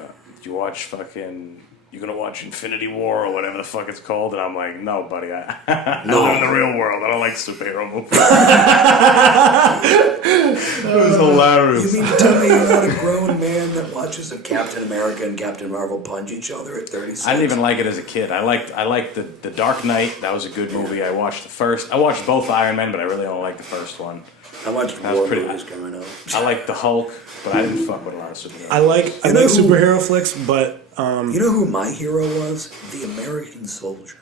watch fucking." You're gonna watch Infinity War or whatever the fuck it's called, and I'm like, no, buddy, I live in the real world. I don't like superhero movies. It was hilarious. you mean to tell me you're not a grown man that watches a Captain America and Captain Marvel punch each other at 36? I didn't even like it as a kid. I liked the Dark Knight. That was a good movie. I watched I watched both Iron Man, but I really don't like the first one. I watched That was war pretty- movies growing up. I liked the Hulk, but I didn't fuck with a lot of superheroes. I like You know who- superhero flicks, but You know who my hero was? The American soldier.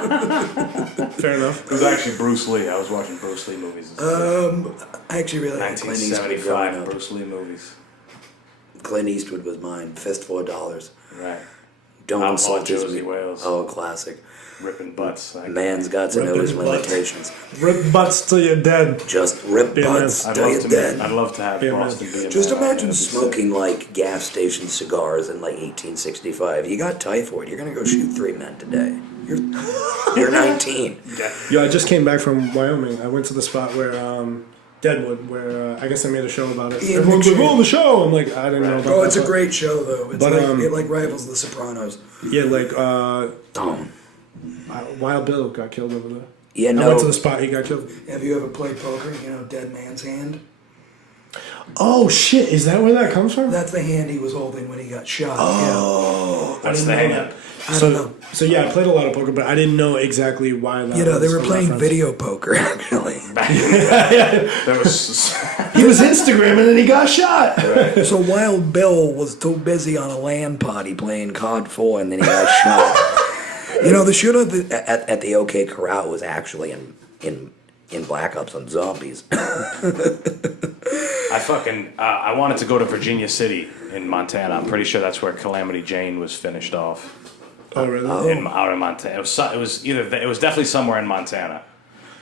fair enough. It was actually Bruce Lee. I was watching Bruce Lee movies. I actually really like Clint Eastwood growing 1975 up. Bruce Lee movies. Clint Eastwood was mine. Fist $4. Right. Don't Outlaw insult his Josie Wales. Oh, classic. Ripping butts. Man's got to know his Ripping butts. limitations. Rip butts till you're dead. Just rip Yeah, man. butts I'd till you're dead. love to have Yeah, man. Boston be a Just man. imagine That'd be sick. smoking like gas station cigars in like 1865. You got typhoid. You're gonna go shoot 3 men today. You're 19. Yo, I just came back from Wyoming. I went to the spot where Deadwood, where I guess I made a show about it. Ian Everyone's like, McShane. "Oh, the show!" I'm like, I didn't know about Oh, that. it's a but- great show though. It's But, it like rivals The Sopranos. Yeah, like Oh. Wild Bill got killed over there. Yeah, I no. went to the spot. He got killed. Have you ever played poker? You know, Dead Man's Hand. Oh shit! Is that where that comes from? That's the hand he was holding when he got shot. Oh, What's I the didn't know hand? that. I don't know. So yeah, I played a lot of poker, but I didn't know exactly why that. You know, they was were a playing reference. video poker, actually. There was He was Instagramming and he got shot. So Wild Bill was too busy on a LAN party playing COD 4, and then he got shot. You know, the shooter at the OK Corral was actually in Black Ops on Zombies. I wanted to go to Virginia City in Montana. I'm pretty sure that's where Calamity Jane was finished off. Oh really? Out in Montana. It was it was definitely somewhere in Montana.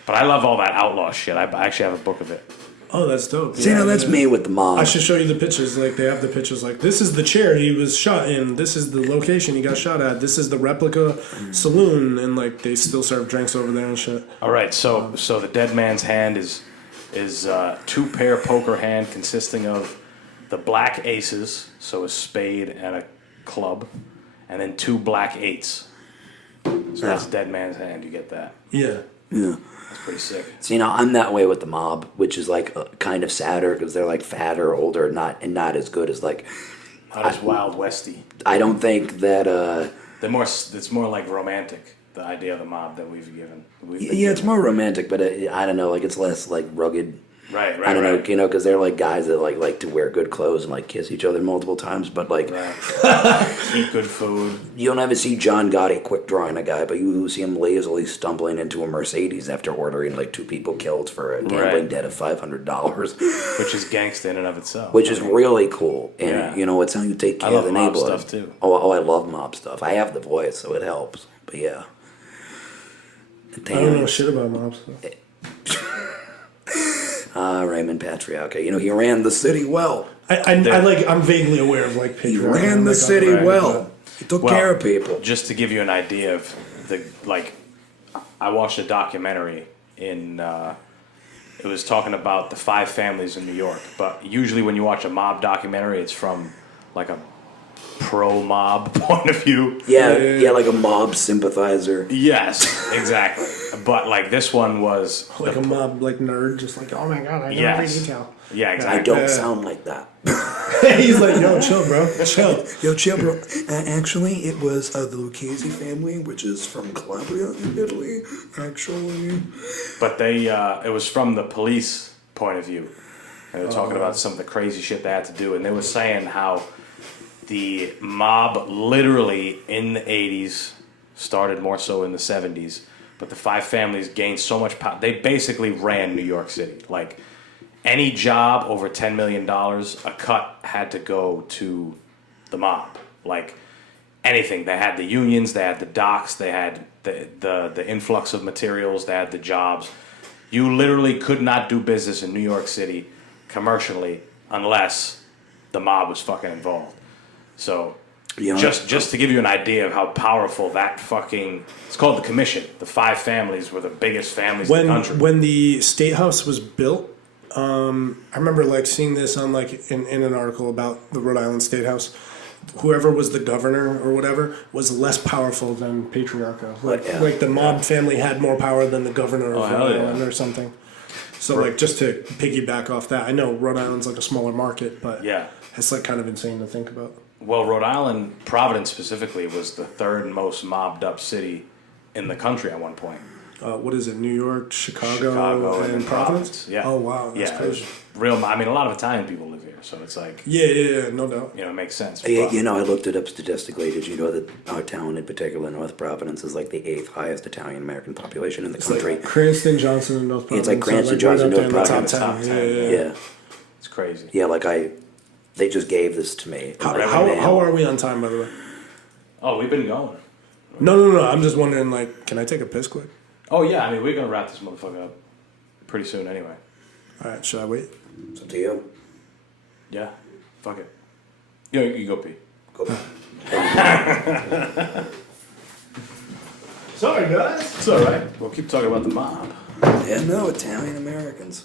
But I love all that outlaw shit. I actually have a book of it. Oh, that's dope. See, now that's me with the mob. I should show you the pictures. Like they have the pictures. Like this is the chair he was shot in. This is the location he got shot at. This is the replica saloon, and like they still serve drinks over there and shit. All right, so the dead man's hand is two pair poker hand consisting of the black aces, so a spade and a club, and then two black eights. So that's dead man's hand. You get that? Yeah. Yeah. That's pretty sick. So, you know, I'm that way with the mob, which is like kind of sadder because they're like fatter, older, not as good as like. Not as Wild Westy. I don't think that. It's more like romantic. The idea of the mob that we've given. Yeah, it's more romantic, but I don't know. Like it's less like rugged. Right. I don't know, you know, because they're like guys that like to wear good clothes and like kiss each other multiple times. But like, Eat good food. you'll never see John Gotti quick drawing a guy, but you see him lazily stumbling into a Mercedes after ordering like 2 people killed for a gambling debt of $500, Which is gangsta in and of itself. which is really cool. And Yeah. you know, it's how you take care I love of the mob neighborhood. stuff, too. Oh, I love mob stuff. I have the voice, so it helps. But yeah. I don't know shit about mobs. Raymond Patriarca. You know, he ran the city well. I'm vaguely aware of like He patriarchy. ran the Like, city right, well. He took care of people. Just to give you an idea of I watched a documentary it was talking about the 5 families in New York. But usually when you watch a mob documentary, it's from like a pro-mob point of view. Yeah, like a mob sympathizer. Yes, exactly. But like this one was like a mob, like nerd, just like, oh my god, I know every Yes. detail. Yeah, I exactly. don't sound like that. He's like, yo, chill, bro, chill. Yo, chill, bro. Actually, it was the Lucchese family, which is from Calabria in Italy, actually. But it was from the police point of view. And they were talking about some of the crazy shit they had to do. And they were saying how the mob literally in the 80s started more so in the 70s. But the 5 families gained so much power. They basically ran New York City. Like any job over $10 million, a cut had to go to the mob. Like anything. They had the unions, they had the docks, they had the influx of materials, they had the jobs. You literally could not do business in New York City commercially unless the mob was fucking involved. So You know, just to give you an idea of how powerful that fucking, it's called the Commission. The 5 families were the biggest families in the country. When the State House was built, I remember like seeing this on like in an article about the Rhode Island State House. Whoever was the governor or whatever was less powerful than Patriarcha. Like the mob family had more power than the governor of hell Rhode yeah. Island or something. So like just to piggyback off that, I know Rhode Island's like a smaller market, but Yeah. it's like kind of insane to think about. Well, Rhode Island, Providence specifically, was the 3rd most mobbed up city in the country at one point. What is it? New York, Chicago, and and Providence? Yeah. Oh wow, that's yeah, crazy. real. I mean, a lot of Italian people live here, so it's like, Yeah, no doubt. it makes sense. You know, I looked it up statistically. Did you know that our town, in particular, North Providence, is like the 8th highest Italian American population in the country? Like Cranston, Johnson, and North Providence. It's like Cranston, right Johnson, up there North in the Providence. top 10. Top 10. Yeah. Yeah, It's crazy. yeah. Like they just gave this to me. How are we on time, by the way? Oh, we've been going. No. I'm just wondering, like, can I take a piss quick? Oh, yeah, I mean, we're going to wrap this motherfucker up pretty soon anyway. All right, should I wait? It's up to you. Yeah, fuck it. You go pee. Go back. Sorry, guys. It's all right. We'll keep talking about the mob. Yeah, no, Italian Americans.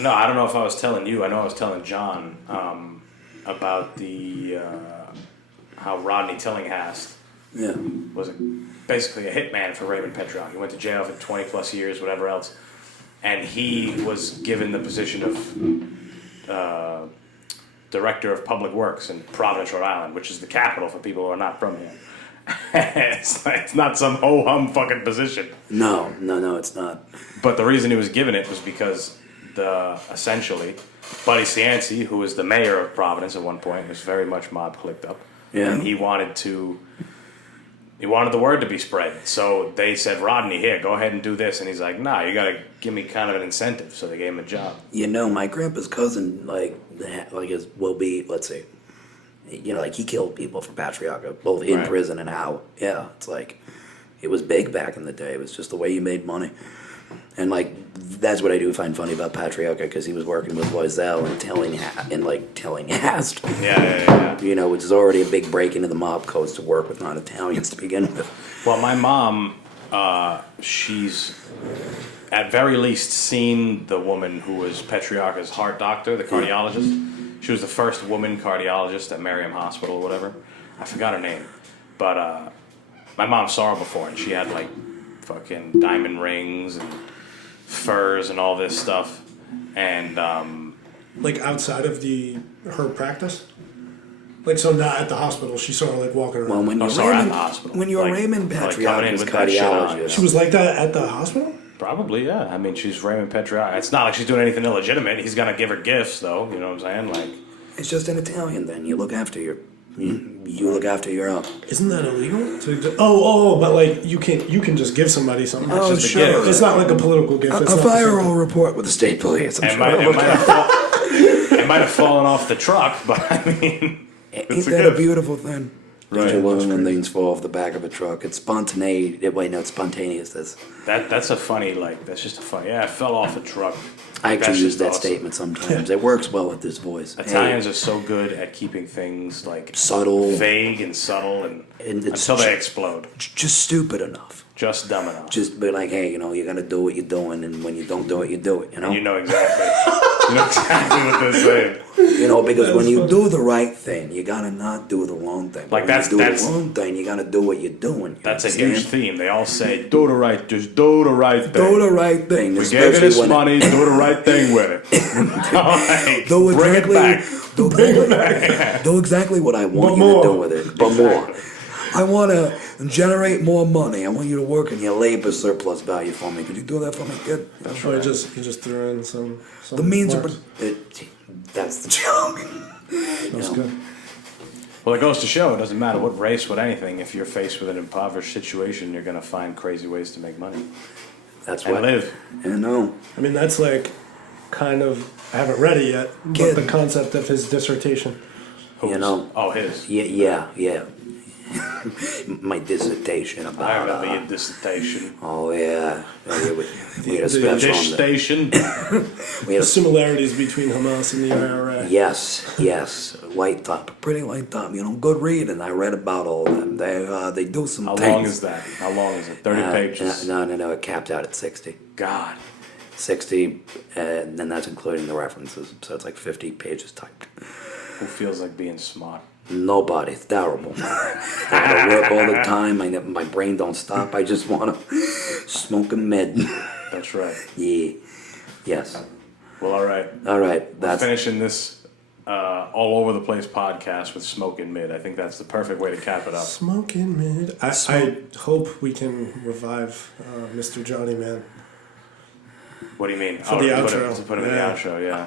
No, I don't know if I was telling you. I know I was telling John about the how Rodney Tillinghast Yeah. was basically a hitman for Raymond Petroff. He went to jail for 20 plus years, whatever else, and he was given the position of director of public works in Providence, Rhode Island, which is the capital for people who are not from here. It's not some ho-hum fucking position. No, it's not. But the reason he was given it was because essentially, Buddy Cianci, who was the mayor of Providence at one point, was very much mob clicked up. Yeah. And he wanted the word to be spread. So they said, Rodney, here, go ahead and do this. And he's like, nah, you got to give me kind of an incentive. So they gave him a job. You know, my grandpa's cousin, will be, let's see, he killed people for Patriarca, both in Right. prison and out. Yeah, it's like, it was big back in the day. It was just the way you made money. And, that's what I do find funny about Patriarca, because he was working with Loisel and telling Hast. Yeah. Which is already a big break into the mob codes to work with non-Italians to begin with. Well, my mom, she's at very least seen the woman who was Petriarca's heart doctor, the cardiologist. She was the first woman cardiologist at Merriam Hospital or whatever. I forgot her name. But my mom saw her before, and she had, fucking diamond rings and furs and all this stuff. And, Outside of her practice? So not at the hospital, she saw her, walking around. Well, when you're sorry, at Raymond, the hospital. when you're Like- Raymond like coming in Patriarca's with that shit on. cardiologist. She was like that at the hospital? Probably, yeah. I mean, she's Raymond Petriarca. It's not like she's doing anything illegitimate. He's gonna give her gifts, though. You know what I'm saying? It's just an Italian. Then you look after you look after your own. Isn't that illegal? But you can just give somebody something. Oh, It's just a sure. gift. It's not like a political gift. It's A not the same viral thing. report with the state police. I'm It sure. it might have fallen off the truck, but I mean, Ain't it's a that a gift. beautiful thing? Right. Don't you love when things fall off the back of a truck? It's spontaneous. It's spontaneous. That's a funny, that's just a funny. Yeah, I fell off a truck. I actually That's use just that awesome. statement sometimes. It works well with this voice. Italians are so good at keeping things Subtle. vague and subtle, and it's until they explode. Just stupid enough. Just dumb enough. Just be like, hey, you gotta do what you're doing, and when you don't do it, you do it. You know exactly. You know exactly what they're saying. Because when you do the right thing, you gotta not do the wrong thing. When That's you do the wrong thing, you gotta do what you're doing. You That's a understand? huge theme. They all say, "Do the right, just do the right thing." Do the right thing. We gave you especially this when money. Do the right thing with it. Do Bring it exactly, back. do exactly what I want But you more. to do with it, but more. I want to generate more money. I want you to work in your labor surplus value for me. Could you do that for me, kid? Or you just threw in some The means of marks. that's the joke. That's good. Well, it goes to show it doesn't matter what race, what anything. If you're faced with an impoverished situation, you're going to find crazy ways to make money That's and what live. I know. I mean, that's kind of, I haven't read it yet, Kid. but the concept of his dissertation. You know. Oh, his. Yeah. My dissertation I about. remember your dissertation. Oh yeah. We had a The special on Dish the- station. we had The a similarities between Hamas and the IRA. Yes, light top, pretty light top. Good reading. I read about all of them. They do some How things. long is that? How long is it? 30 pages. No. It capped out at 60. God. 60, and then that's including the references. So it's like 50 pages typed. Who feels like being smart? Nobody. It's terrible. I gotta work all the time. My brain don't stop. I just wanna smoke a med. That's right. Yeah. Yes. Well, all right. All right. That's Finishing this all over the place podcast with Smoking Mid. I think that's the perfect way to cap it up. Smoking mid. I hope we can revive Mr. Johnny Man. What do you mean? For the outro. To put it in Yeah. the outro, yeah.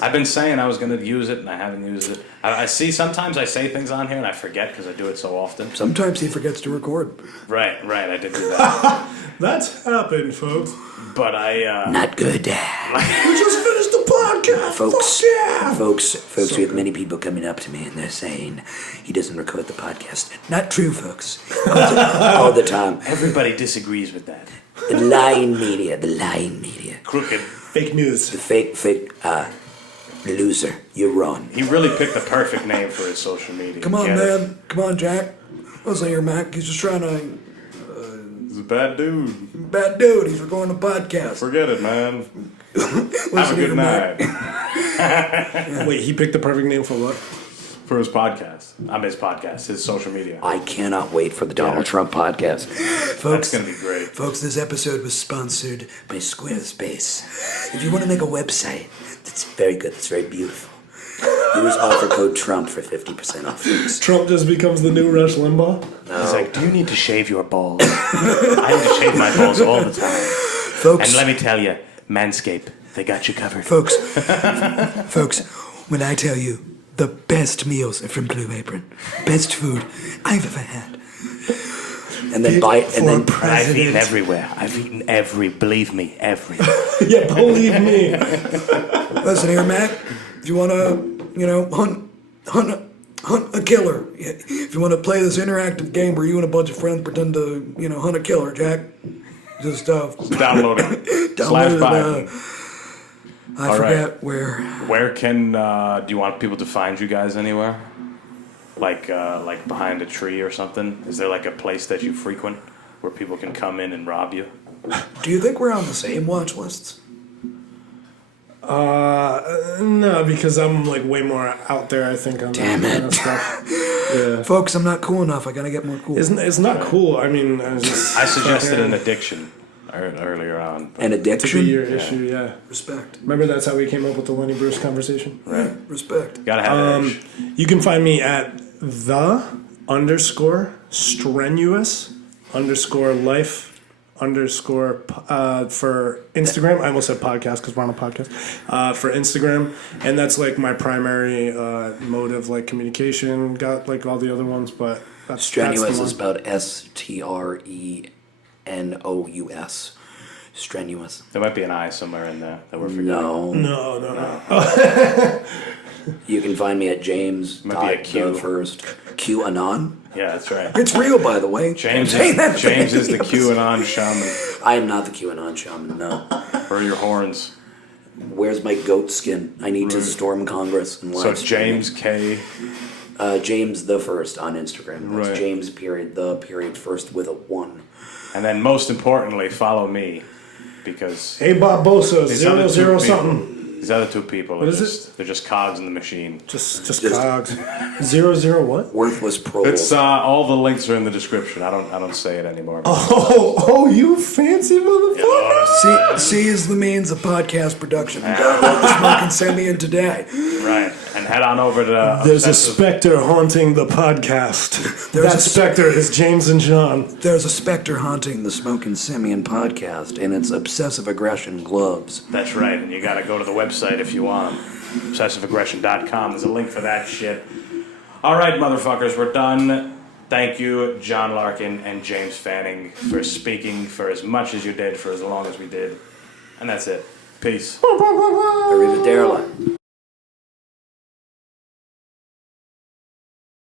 I've been saying I was going to use it, and I haven't used it. I see sometimes I say things on here, and I forget because I do it so often. sometimes he forgets to record. Right, I did do that. That's happened, folks. But I, Not good. We just finished the podcast. Folks, Fuck yeah. folks, we have many people coming up to me and they're saying he doesn't record the podcast. Not true, folks. All the time. everybody disagrees with that. The lying media. Crooked. Fake news. The fake, loser. You're wrong. He really picked the perfect name for his social media. Come on, Get it? man. Come on, Jack. Listen here, Mac. He's just trying to. He's a bad dude. Bad dude. He's recording a podcast. Forget it, man. Have a Listen here, good Mac. night. Wait, he picked the perfect name for what? for his podcast. His podcast, his social media. I cannot wait for the Donald Trump podcast. That's Folks, going to be great. folks, this episode was sponsored by Squarespace. If you want to make a website that's very good, that's very beautiful, use offer code Trump for 50% off. Trump just becomes the new Rush Limbaugh. He's like, do you need to shave your balls? I need to shave my balls all the time. Folks, And let me tell you, Manscaped, they got you covered. folks, when I tell you the best meals are from Blue Apron, best food I've ever had. And then I've eaten everywhere. I've eaten believe me, every. Yeah, believe me. Listen here, Matt. If you want to, hunt a killer. If you want to play this interactive game where you and a bunch of friends pretend to, hunt a killer, Jack, just Download it. download it. Button. I forget where. Where can do you want people to find you guys anywhere? Like behind a tree or something? Is there like a place that you frequent where people can come in and rob you? Do you think we're on the same watch lists? No, because I'm like way more out there. I think on Damn that it. kind of stuff. Yeah, Folks, I'm not cool enough. I gotta get more cool. it's not cool. I mean, I suggested an addiction earlier on. An to be addiction? your issue. Yeah, Respect. remember that's how we came up with the Lenny Bruce conversation. Right. Respect. Gotta have edge. You can find me at _strenuous_life_ for Instagram. I almost said podcast because we're on a podcast. For Instagram, and that's like my primary mode of like communication. Got like all the other ones, but that's Strenuous that's the is one. spelled STRENOUS. Strenuous. There might be an I somewhere in there that we're forgetting. No. No. You can find me at James. Might be a Q. First. QAnon? Yeah, that's right. It's real, by the way. James Say that is the QAnon shaman. I am not the QAnon shaman, no. Where are your horns? Where's my goat skin? I need to storm Congress and So live it's stream James it. K. James the First on Instagram. That's Right. James first with a 1. And then most importantly, follow me. Because Hey, Barbosa, these 0 other 0 two something. people- These other two people are What is they're just cogs in the machine. Just cogs. 0 0 what? Worthless proles. It's all the links are in the description. I don't say it anymore. Oh, you fancy motherfucker! C is the means of podcast production. Download the Smoking Simian today. Right. And head on over to There's a Obsessive- specter haunting the podcast. There's That a specter is James and John. There's a specter haunting the Smoking Simian podcast, and it's obsessive aggression gloves. That's right, and you gotta go to the website if you want. ObsessiveAggression.com. There's a link for that shit. Alright, motherfuckers, we're done. Thank you, John Larkin and James Fanning, for speaking for as much as you did, for as long as we did. And that's it. Peace. Arrivederla.